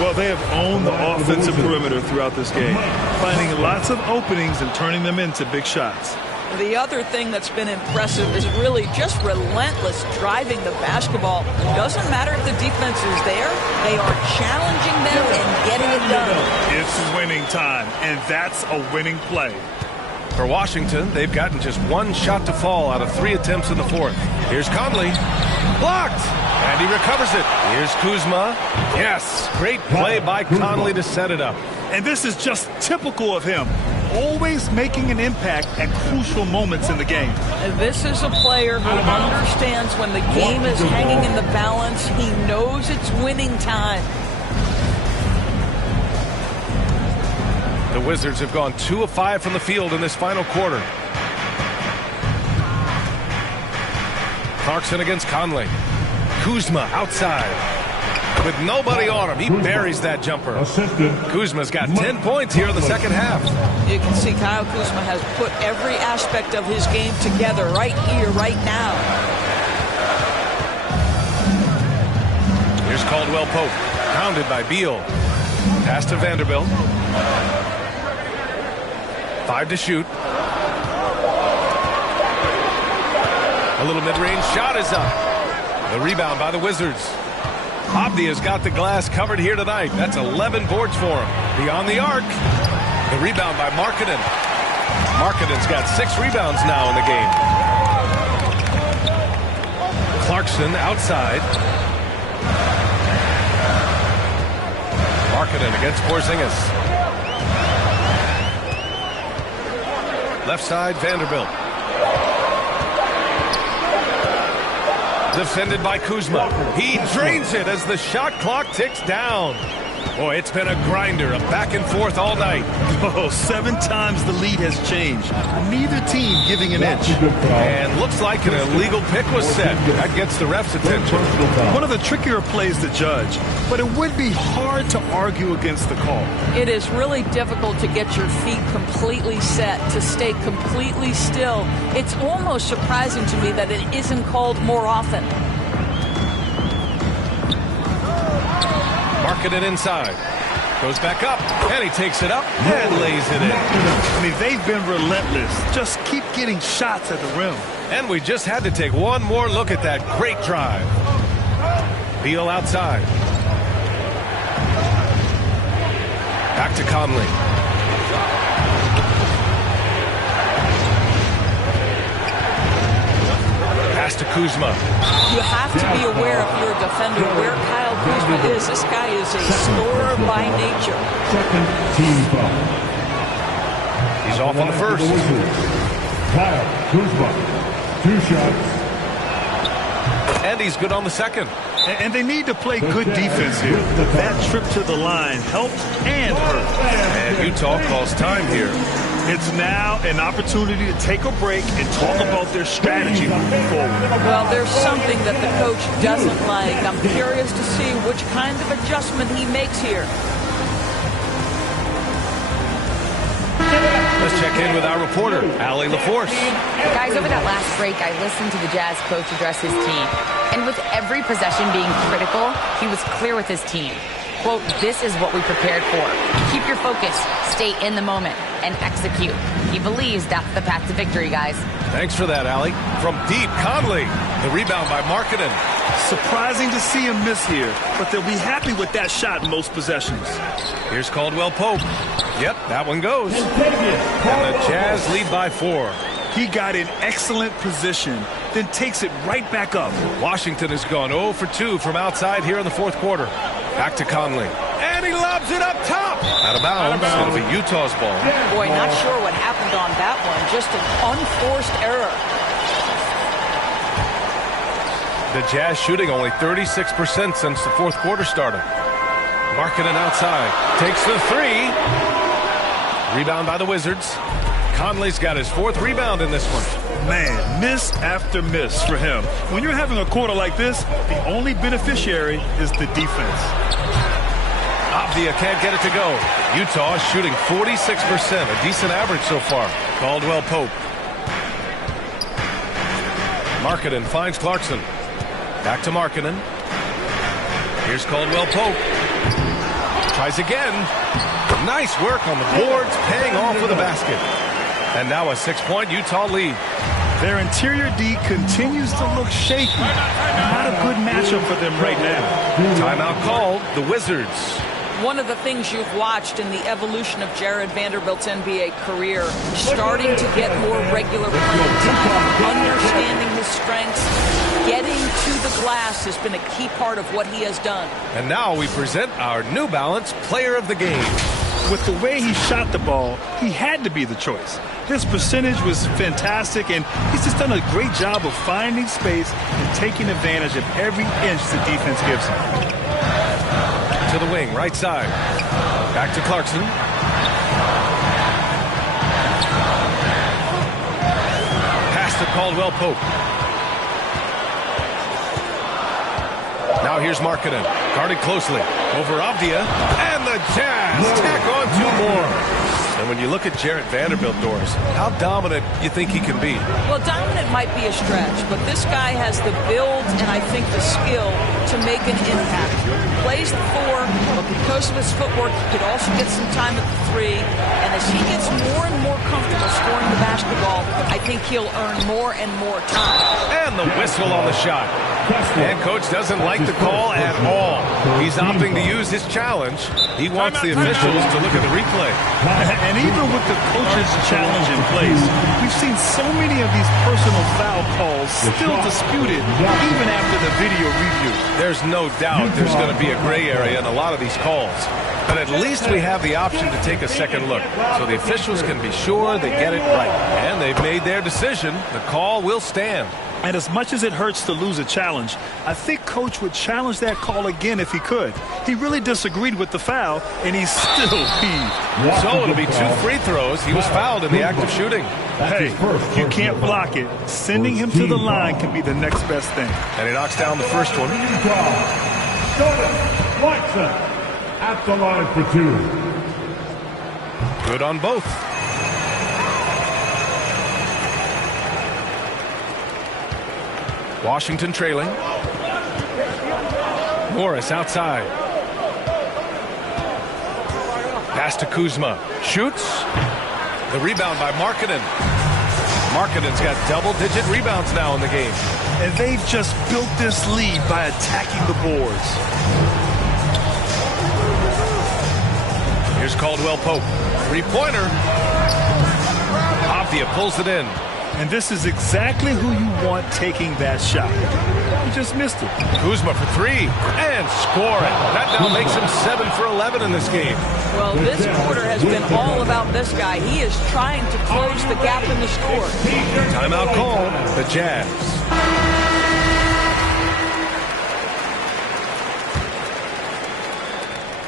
Well, they have owned the offensive perimeter throughout this game, finding lots of openings and turning them into big shots. The other thing that's been impressive is really just relentless driving the basketball. Doesn't matter if the defense is there. They are challenging them and getting it done. It's winning time, and that's a winning play. For Washington, they've gotten just one shot to fall out of 3 attempts in the fourth. Here's Conley. Blocked! And he recovers it. Here's Kuzma. Yes! Great play by Conley to set it up. And this is just typical of him. Always making an impact at crucial moments in the game. And this is a player who understands when the game is hanging in the balance. He knows it's winning time. The Wizards have gone 2 of 5 from the field in this final quarter. Clarkson against Conley. Kuzma outside. With nobody on him, he buries that jumper. Kuzma's got 10 points here in the second half. You can see Kyle Kuzma has put every aspect of his game together right here, right now. Here's Caldwell Pope, pounded by Beal. Pass to Vanderbilt. 5 to shoot. A little mid-range shot is up. The rebound by the Wizards. Abdia's got the glass covered here tonight. That's 11 boards for him. Beyond the arc. The rebound by Markkanen. Markkanen's got 6 rebounds now in the game. Clarkson outside. Markkanen against Porzingis. Left side, Vanderbilt. Defended by Kuzma. He drains it as the shot clock ticks down. Boy, it's been a grinder, a back and forth all night. Oh, 7 times the lead has changed. Neither team giving an inch. And looks like an illegal pick was set. That gets the ref's attention. One of the trickier plays to judge, but it would be hard to argue against the call. It is really difficult to get your feet completely set, to stay completely still. It's almost surprising to me that it isn't called more often. Markkanen inside. Goes back up, and he takes it up and lays it in. I mean, they've been relentless. Just keep getting shots at the rim. And we just had to take one more look at that great drive. Beal outside. Back to Conley. Pass to Kuzma. You have to be aware if you're a defender where Kyle Kuzma is. This guy is a scorer by nature. Second team foul. He's off on the first. Kyle Kuzma, 2 shots. And he's good on the second. And they need to play good defense here. That trip to the line helped and hurt. And Utah calls time here. It's now an opportunity to take a break and talk about their strategy moving forward. Well, there's something that the coach doesn't like. I'm curious to see which kind of adjustment he makes here. Let's check in with our reporter, Allie LaForce. Guys, over that last break, I listened to the Jazz coach address his team. And with every possession being critical, he was clear with his team. Quote, this is what we prepared for. Keep your focus, stay in the moment, and execute. He believes that's the path to victory, guys. Thanks for that, Allie. From deep, Conley. The rebound by Markkanen. Surprising to see him miss here, but they'll be happy with that shot in most possessions. Here's Caldwell Pope. Yep, that one goes. And the Jazz lead by 4. He got in excellent position, then takes it right back up. Washington has gone 0 for 2 from outside here in the fourth quarter. Back to Conley. And he lobs it up top. Out of bounds. It'll be Utah's ball. Boy, not sure what happened on that one. Just an unforced error. The Jazz shooting only 36% since the fourth quarter started. Markkanen outside. Takes the three. Rebound by the Wizards. Conley's got his 4th rebound in this one. Man, miss after miss for him. When you're having a quarter like this, the only beneficiary is the defense. Avdia can't get it to go. Utah shooting 46%, a decent average so far. Caldwell Pope. Markkanen finds Clarkson. Back to Markkanen. Here's Caldwell Pope. Tries again. Nice work on the boards, paying off with a basket. And now a 6-point Utah lead. Their interior D continues to look shaky. Not a good matchup for them right now. Timeout called, the Wizards. One of the things you've watched in the evolution of Jared Vanderbilt's NBA career, starting to get more regular playing time, understanding his strengths, getting to the glass has been a key part of what he has done. And now we present our New Balance Player of the Game. With the way he shot the ball, he had to be the choice. His percentage was fantastic, and he's just done a great job of finding space and taking advantage of every inch the defense gives him. To the wing, right side. Back to Clarkson. Pass to Caldwell Pope. Now here's Markkanen. Guarded closely. Over Avdia. And the Jazz tack on 2 more. And when you look at Jared Vanderbilt, Doris, how dominant you think he can be? Well, dominant might be a stretch, but this guy has the build and I think the skill to make an impact. Plays the 4, but because of his footwork, he could also get some time at the 3. And as he gets more and more comfortable scoring the basketball, I think he'll earn more and more time. And the whistle on the shot. Head coach doesn't like the call at all. He's opting to use his challenge. He wants the officials to look at the replay. And even with the coach's challenge in place, we've seen so many of these personal foul calls still disputed even after the video review. There's no doubt there's going to be a gray area in a lot of these calls. But at least we have the option to take a second look, so the officials can be sure they get it right. And they've made their decision. The call will stand. And as much as it hurts to lose a challenge, I think Coach would challenge that call again if he could. He really disagreed with the foul, and he's still peeved. So it'll be 2 free throws. He was fouled in the act of shooting. Hey, you can't block it. Sending him to the line can be the next best thing. And he knocks down the first one. Watson at the line for 2. Good on both. Washington trailing. Morris outside. Pass to Kuzma. Shoots. The rebound by Markkanen. Markkanen's got double-digit rebounds now in the game. And they've just built this lead by attacking the boards. Here's Caldwell Pope. 3-pointer. Avdia pulls it in. And this is exactly who you want taking that shot. He just missed it. Kuzma for 3 and scoring. That now makes him 7 for 11 in this game. Well, this quarter has been all about this guy. He is trying to close the gap in the score. Timeout call, the Jazz.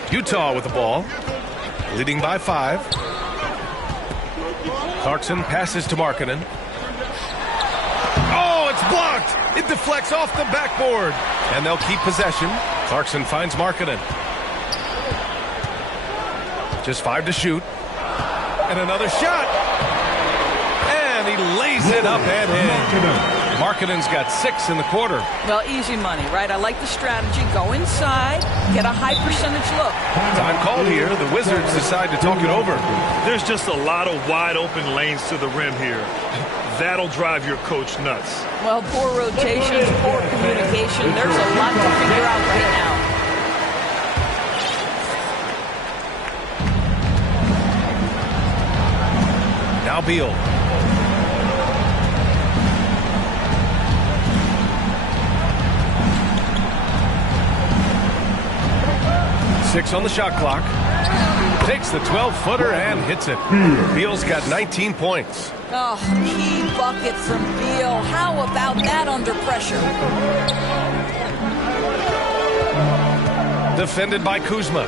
Utah with the ball, leading by 5. Clarkson passes to Markkanen. Oh, it's blocked! It deflects off the backboard. And they'll keep possession. Clarkson finds Markkanen. Just 5 to shoot. And another shot. And he lays it up and in. Markkanen's got 6 in the quarter. Well, easy money, right? I like the strategy. Go inside, get a high percentage look. Time called here. The Wizards decide to talk it over. There's just a lot of wide open lanes to the rim here. That'll drive your coach nuts. Well, poor rotations, poor communication. There's a lot to figure out right now. Now Beal. Six on the shot clock. Takes the 12-footer and hits it. Beal's got 19 points. Oh, key bucket from Beal. How about that under pressure? Defended by Kuzma.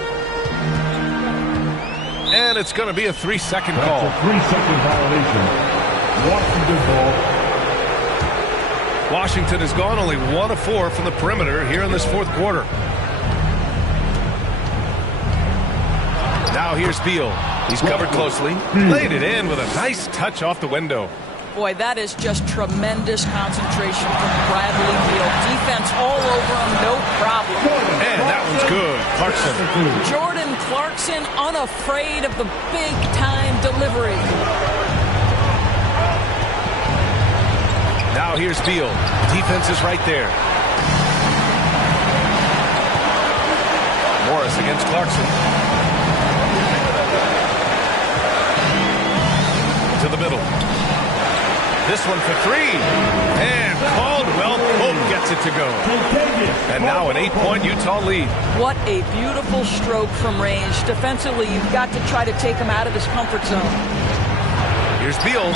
And it's going to be a 3-second call. That's a 3-second violation. Washington ball. Washington has gone only 1 of 4 from the perimeter here in this fourth quarter. Now here's Beal. He's covered closely. Laid it in with a nice touch off the window. Boy, that is just tremendous concentration from Bradley Beal. Defense all over him, no problem. And that one's good. Clarkson. Jordan Clarkson unafraid of the big-time delivery. Now here's Beal. Defense is right there. Morris against Clarkson. To the middle. This one for 3. And Caldwell Pope gets it to go. And now an 8-point Utah lead. What a beautiful stroke from range. Defensively, you've got to try to take him out of his comfort zone. Here's Beal.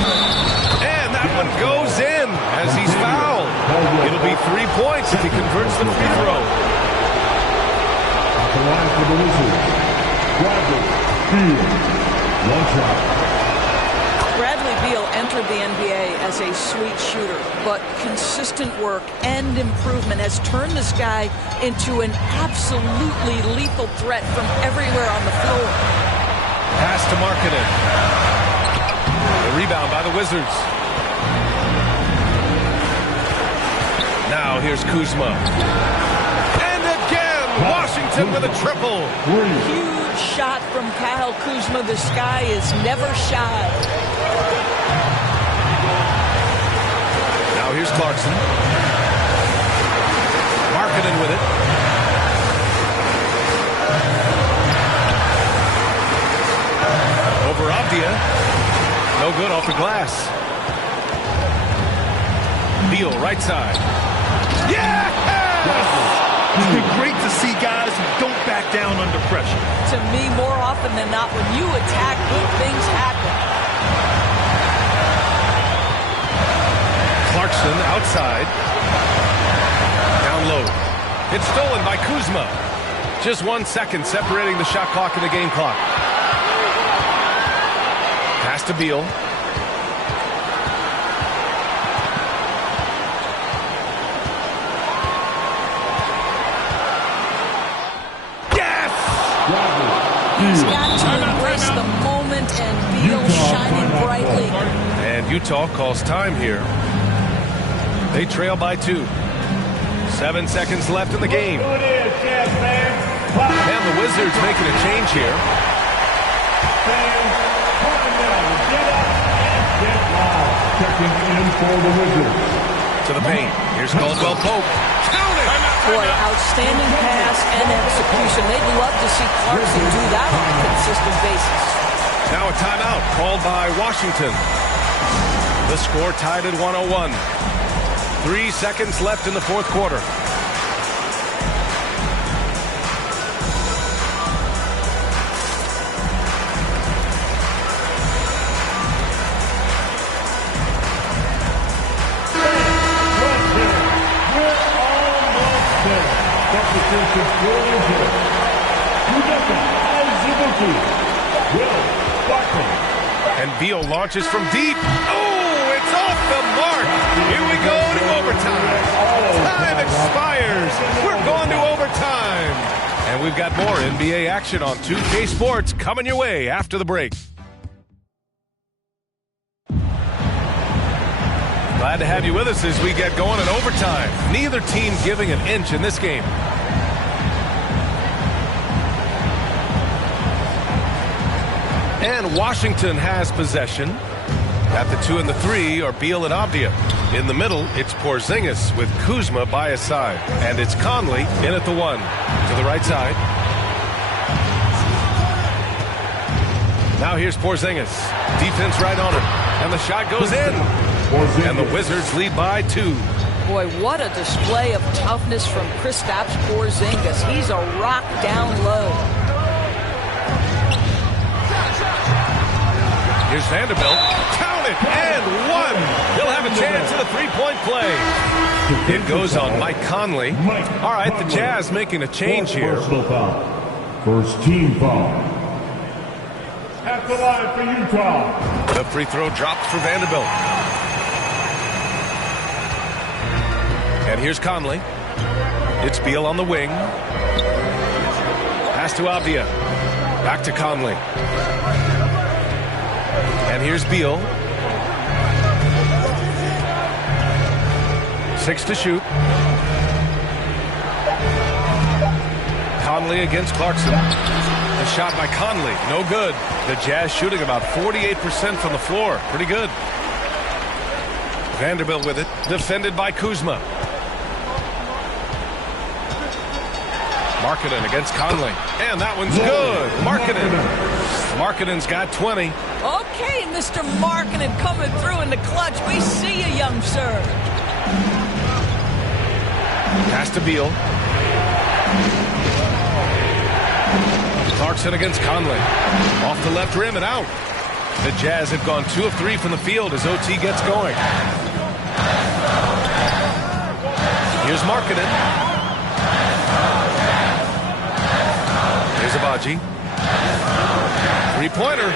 And that one goes in as he's fouled. It'll be 3 points if he converts the free throw. The line for the Wizards. Bradley Beal. One shot. Bradley Beal entered the NBA as a sweet shooter, but consistent work and improvement has turned this guy into an absolutely lethal threat from everywhere on the floor. Pass to Markkanen. The rebound by the Wizards. Now here's Kuzma. And again, Washington with a triple. Huge shot from Kyle Kuzma. This guy is never shy. Now here's Clarkson. Markkanen with it. Over Avdia. No good off the glass. Beal right side. Yeah! It's been great to see guys who don't back down under pressure. To me, more often than not, when you attack, good things happen. Clarkson outside. Down low. It's stolen by Kuzma. Just 1 second separating the shot clock and the game clock. Pass to Beal. Yes! He's got to embrace the moment, and Beal shining brightly. And Utah calls time here. They trail by 2. 7 seconds left in the game. And the Wizards making a change here. Checking in for the Wizards. To the paint. Here's Caldwell Pope. Count it! Boy, outstanding pass and execution. They'd love to see Clarkson do that on a consistent basis. Now a timeout called by Washington. The score tied at 101. 3 seconds left in the fourth quarter. And Beal launches from deep. Oh, it's off the mark. Here we go to overtime. Time expires. We're going to overtime. And we've got more NBA action on 2K Sports coming your way after the break. Glad to have you with us as we get going in overtime. Neither team giving an inch in this game. And Washington has possession. At the 2 and the 3 are Beal and Avdia. In the middle, it's Porzingis with Kuzma by his side. And it's Conley in at the 1. To the right side. Now here's Porzingis. Defense right on him. And the shot goes in. And the Wizards lead by 2. Boy, what a display of toughness from Kristaps Porzingis. He's a rock down low. Here's Vanderbilt. Count it, and one. He'll have a chance at a three-point play. It goes on Mike Conley. All right, the Jazz making a change here. First team foul. At the line for Utah. The free throw dropped for Vanderbilt. And here's Conley. It's Beal on the wing. Pass to Avdia. Back to Conley. And here's Beal. 6 to shoot. Conley against Clarkson. The shot by Conley, no good. The Jazz shooting about 48% from the floor. Pretty good. Vanderbilt with it. Defended by Kuzma. Markkanen against Conley. And that one's good. Markkanen's got 20. Okay, Mr. Markkanen coming through in the clutch. We see you, young sir. Pass to Beal. Clarkson against Conley. Off the left rim and out. The Jazz have gone 2 of 3 from the field as OT gets going. Here's Markkanen. Here's Abaji. Three-pointer.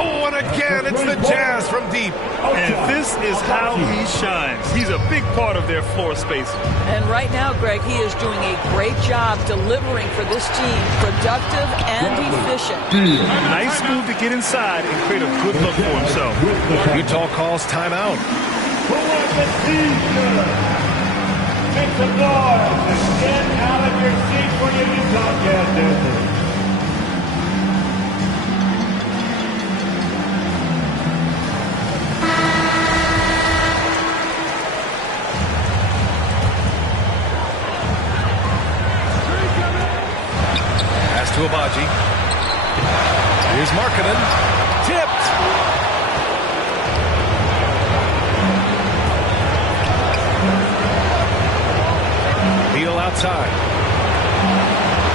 Oh, and again, it's the Jazz from deep. And this is how he shines. He's a big part of their floor spacing. And right now, Greg, he is doing a great job delivering for this team, productive and efficient. Nice move to get inside and create a good look for himself. Utah calls timeout. Make some noise and get out of your seat for your Utah Jazz dancers. To Abaji. Here's Markkanen. Tipped. Beal outside.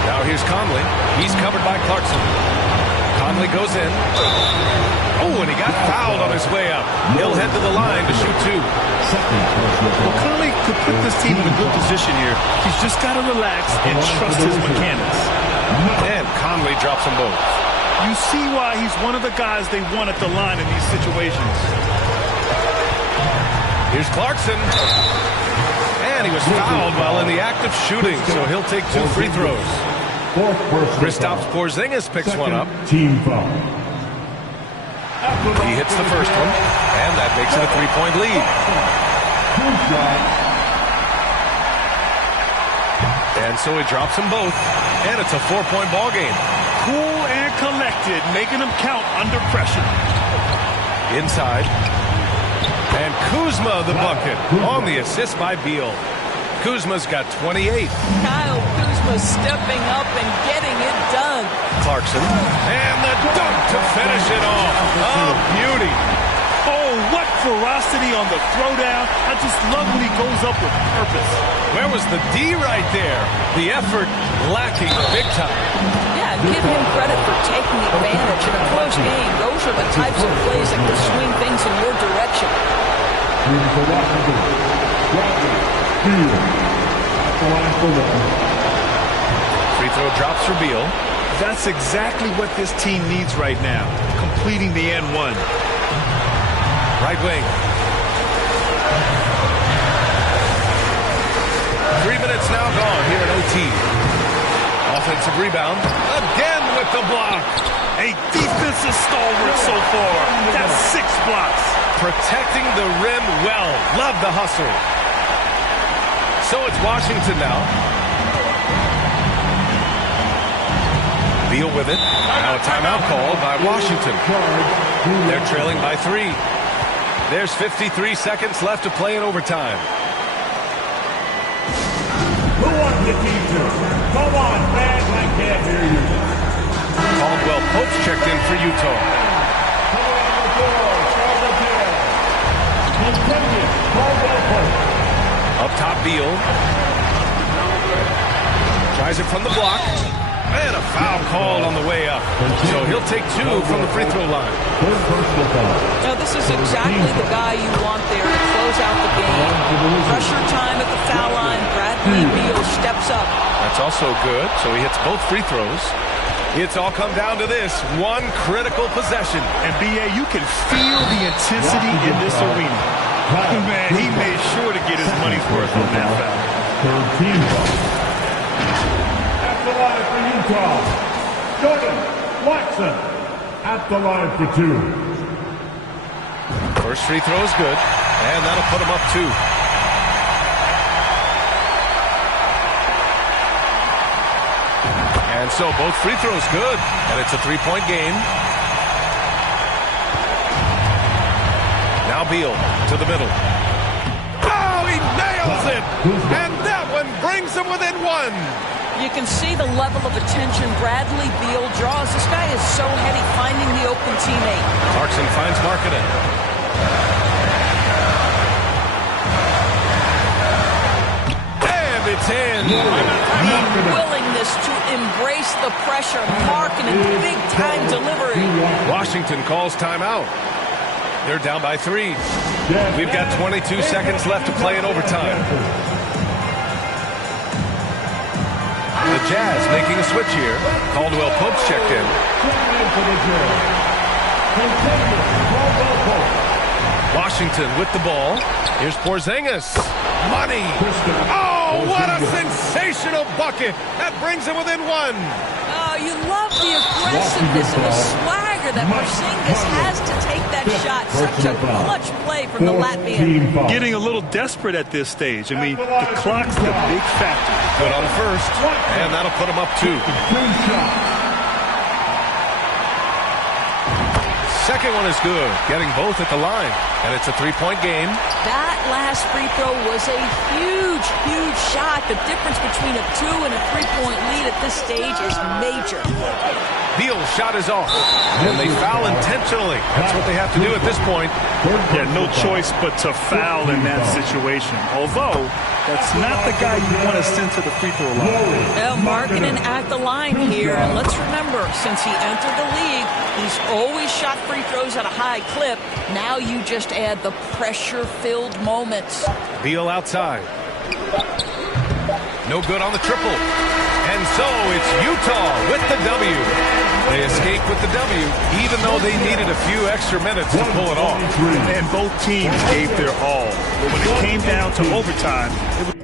Now here's Conley. He's covered by Clarkson. Conley goes in. Oh, and he got fouled on his way up. He'll head to the line to shoot 2. Well, Conley could put this team in a good position here. He's just got to relax and trust his mechanics. And Conley drops them both. You see why he's one of the guys they want at the line in these situations. Here's Clarkson. And he was fouled while in the act of shooting, so he'll take 2 free throws. Kristaps Porzingis picks one up. Team foul. He hits the first one, and that makes it a 3-point lead. And so he drops them both, and it's a 4-point ball game. Cool and collected, making them count under pressure. Inside. And Kuzma the bucket on the assist by Beal. Kuzma's got 28. Kyle Kuzma stepping up and getting it done. Clarkson. And the dunk to finish it off. Oh, beauty. Oh, what ferocity on the throwdown. I just love when he goes up with purpose. Where was the D right there? The effort lacking big time. Yeah, give him credit for taking advantage. In a close game, those are the types of plays that can swing things in your direction. Free throw drops for Beal. That's exactly what this team needs right now, completing the N1. Right wing. 3 minutes now gone here at OT. Offensive rebound. Again with the block. A defensive stalwart so far. That's 6 blocks. Protecting the rim well. Love the hustle. So it's Washington now. Beal with it. Now a timeout called by Washington. They're trailing by 3. There's 53 seconds left to play in overtime. Who wants the teaser? Come on, fans, I can't hear you. Caldwell Pope's checked in for Utah. Up top, Beal. Tries it from the block. And a foul call on the way up. So he'll take 2 from the free throw line. Now, this is exactly the guy you want there to close out the game. Pressure time at the foul line. Bradley Beal steps up. That's also good. So he hits both free throws. It's all come down to this one critical possession. And B.A., you can feel the intensity in this arena. Man, he made sure to get his money's worth on that foul. Third team foul. At the line for Utah, Jordan Watson. At the line for 2. First free throw is good, and that'll put him up 2. And so both free throws good, and it's a 3-point game. Now Beal to the middle. Oh, he nails it! And that one brings him within 1. You can see the level of attention Bradley Beal draws. This guy is so heady finding the open teammate. Clarkson finds Markkanen. And it's in. The willingness to embrace the pressure, Markkanen, big-time delivery. Washington calls timeout. They're down by 3. We've got 22 seconds left to play in overtime. The Jazz making a switch here. Caldwell Pope's checked in. Washington with the ball. Here's Porzingis. Money. Oh, what a sensational bucket. That brings him within 1. Oh, you love the aggressiveness and the swagger that Porzingis has to take that shot. Such a clutch play from the Latvian. Getting a little desperate at this stage. I mean, the clock's the big factor. Good on the first, and that'll put him up 2. Second one is good, getting both at the line, and it's a 3-point game. That last free throw was a huge, huge shot. The difference between a 2 and a 3-point lead at this stage is major. Beal's shot is off, and they foul intentionally. That's what they have to do at this point. Yeah, no choice but to foul in that situation. Although, that's not the guy you want to send to the free throw line. Now, Markkanen at the line here. And let's remember, since he entered the league, he's always shot free throws at a high clip. Now you just add the pressure-filled moments. Beal outside. No good on the triple. And so it's Utah with the W. They escape with the W, even though they needed a few extra minutes to pull it off. And both teams gave their all. But when it came down to overtime, it was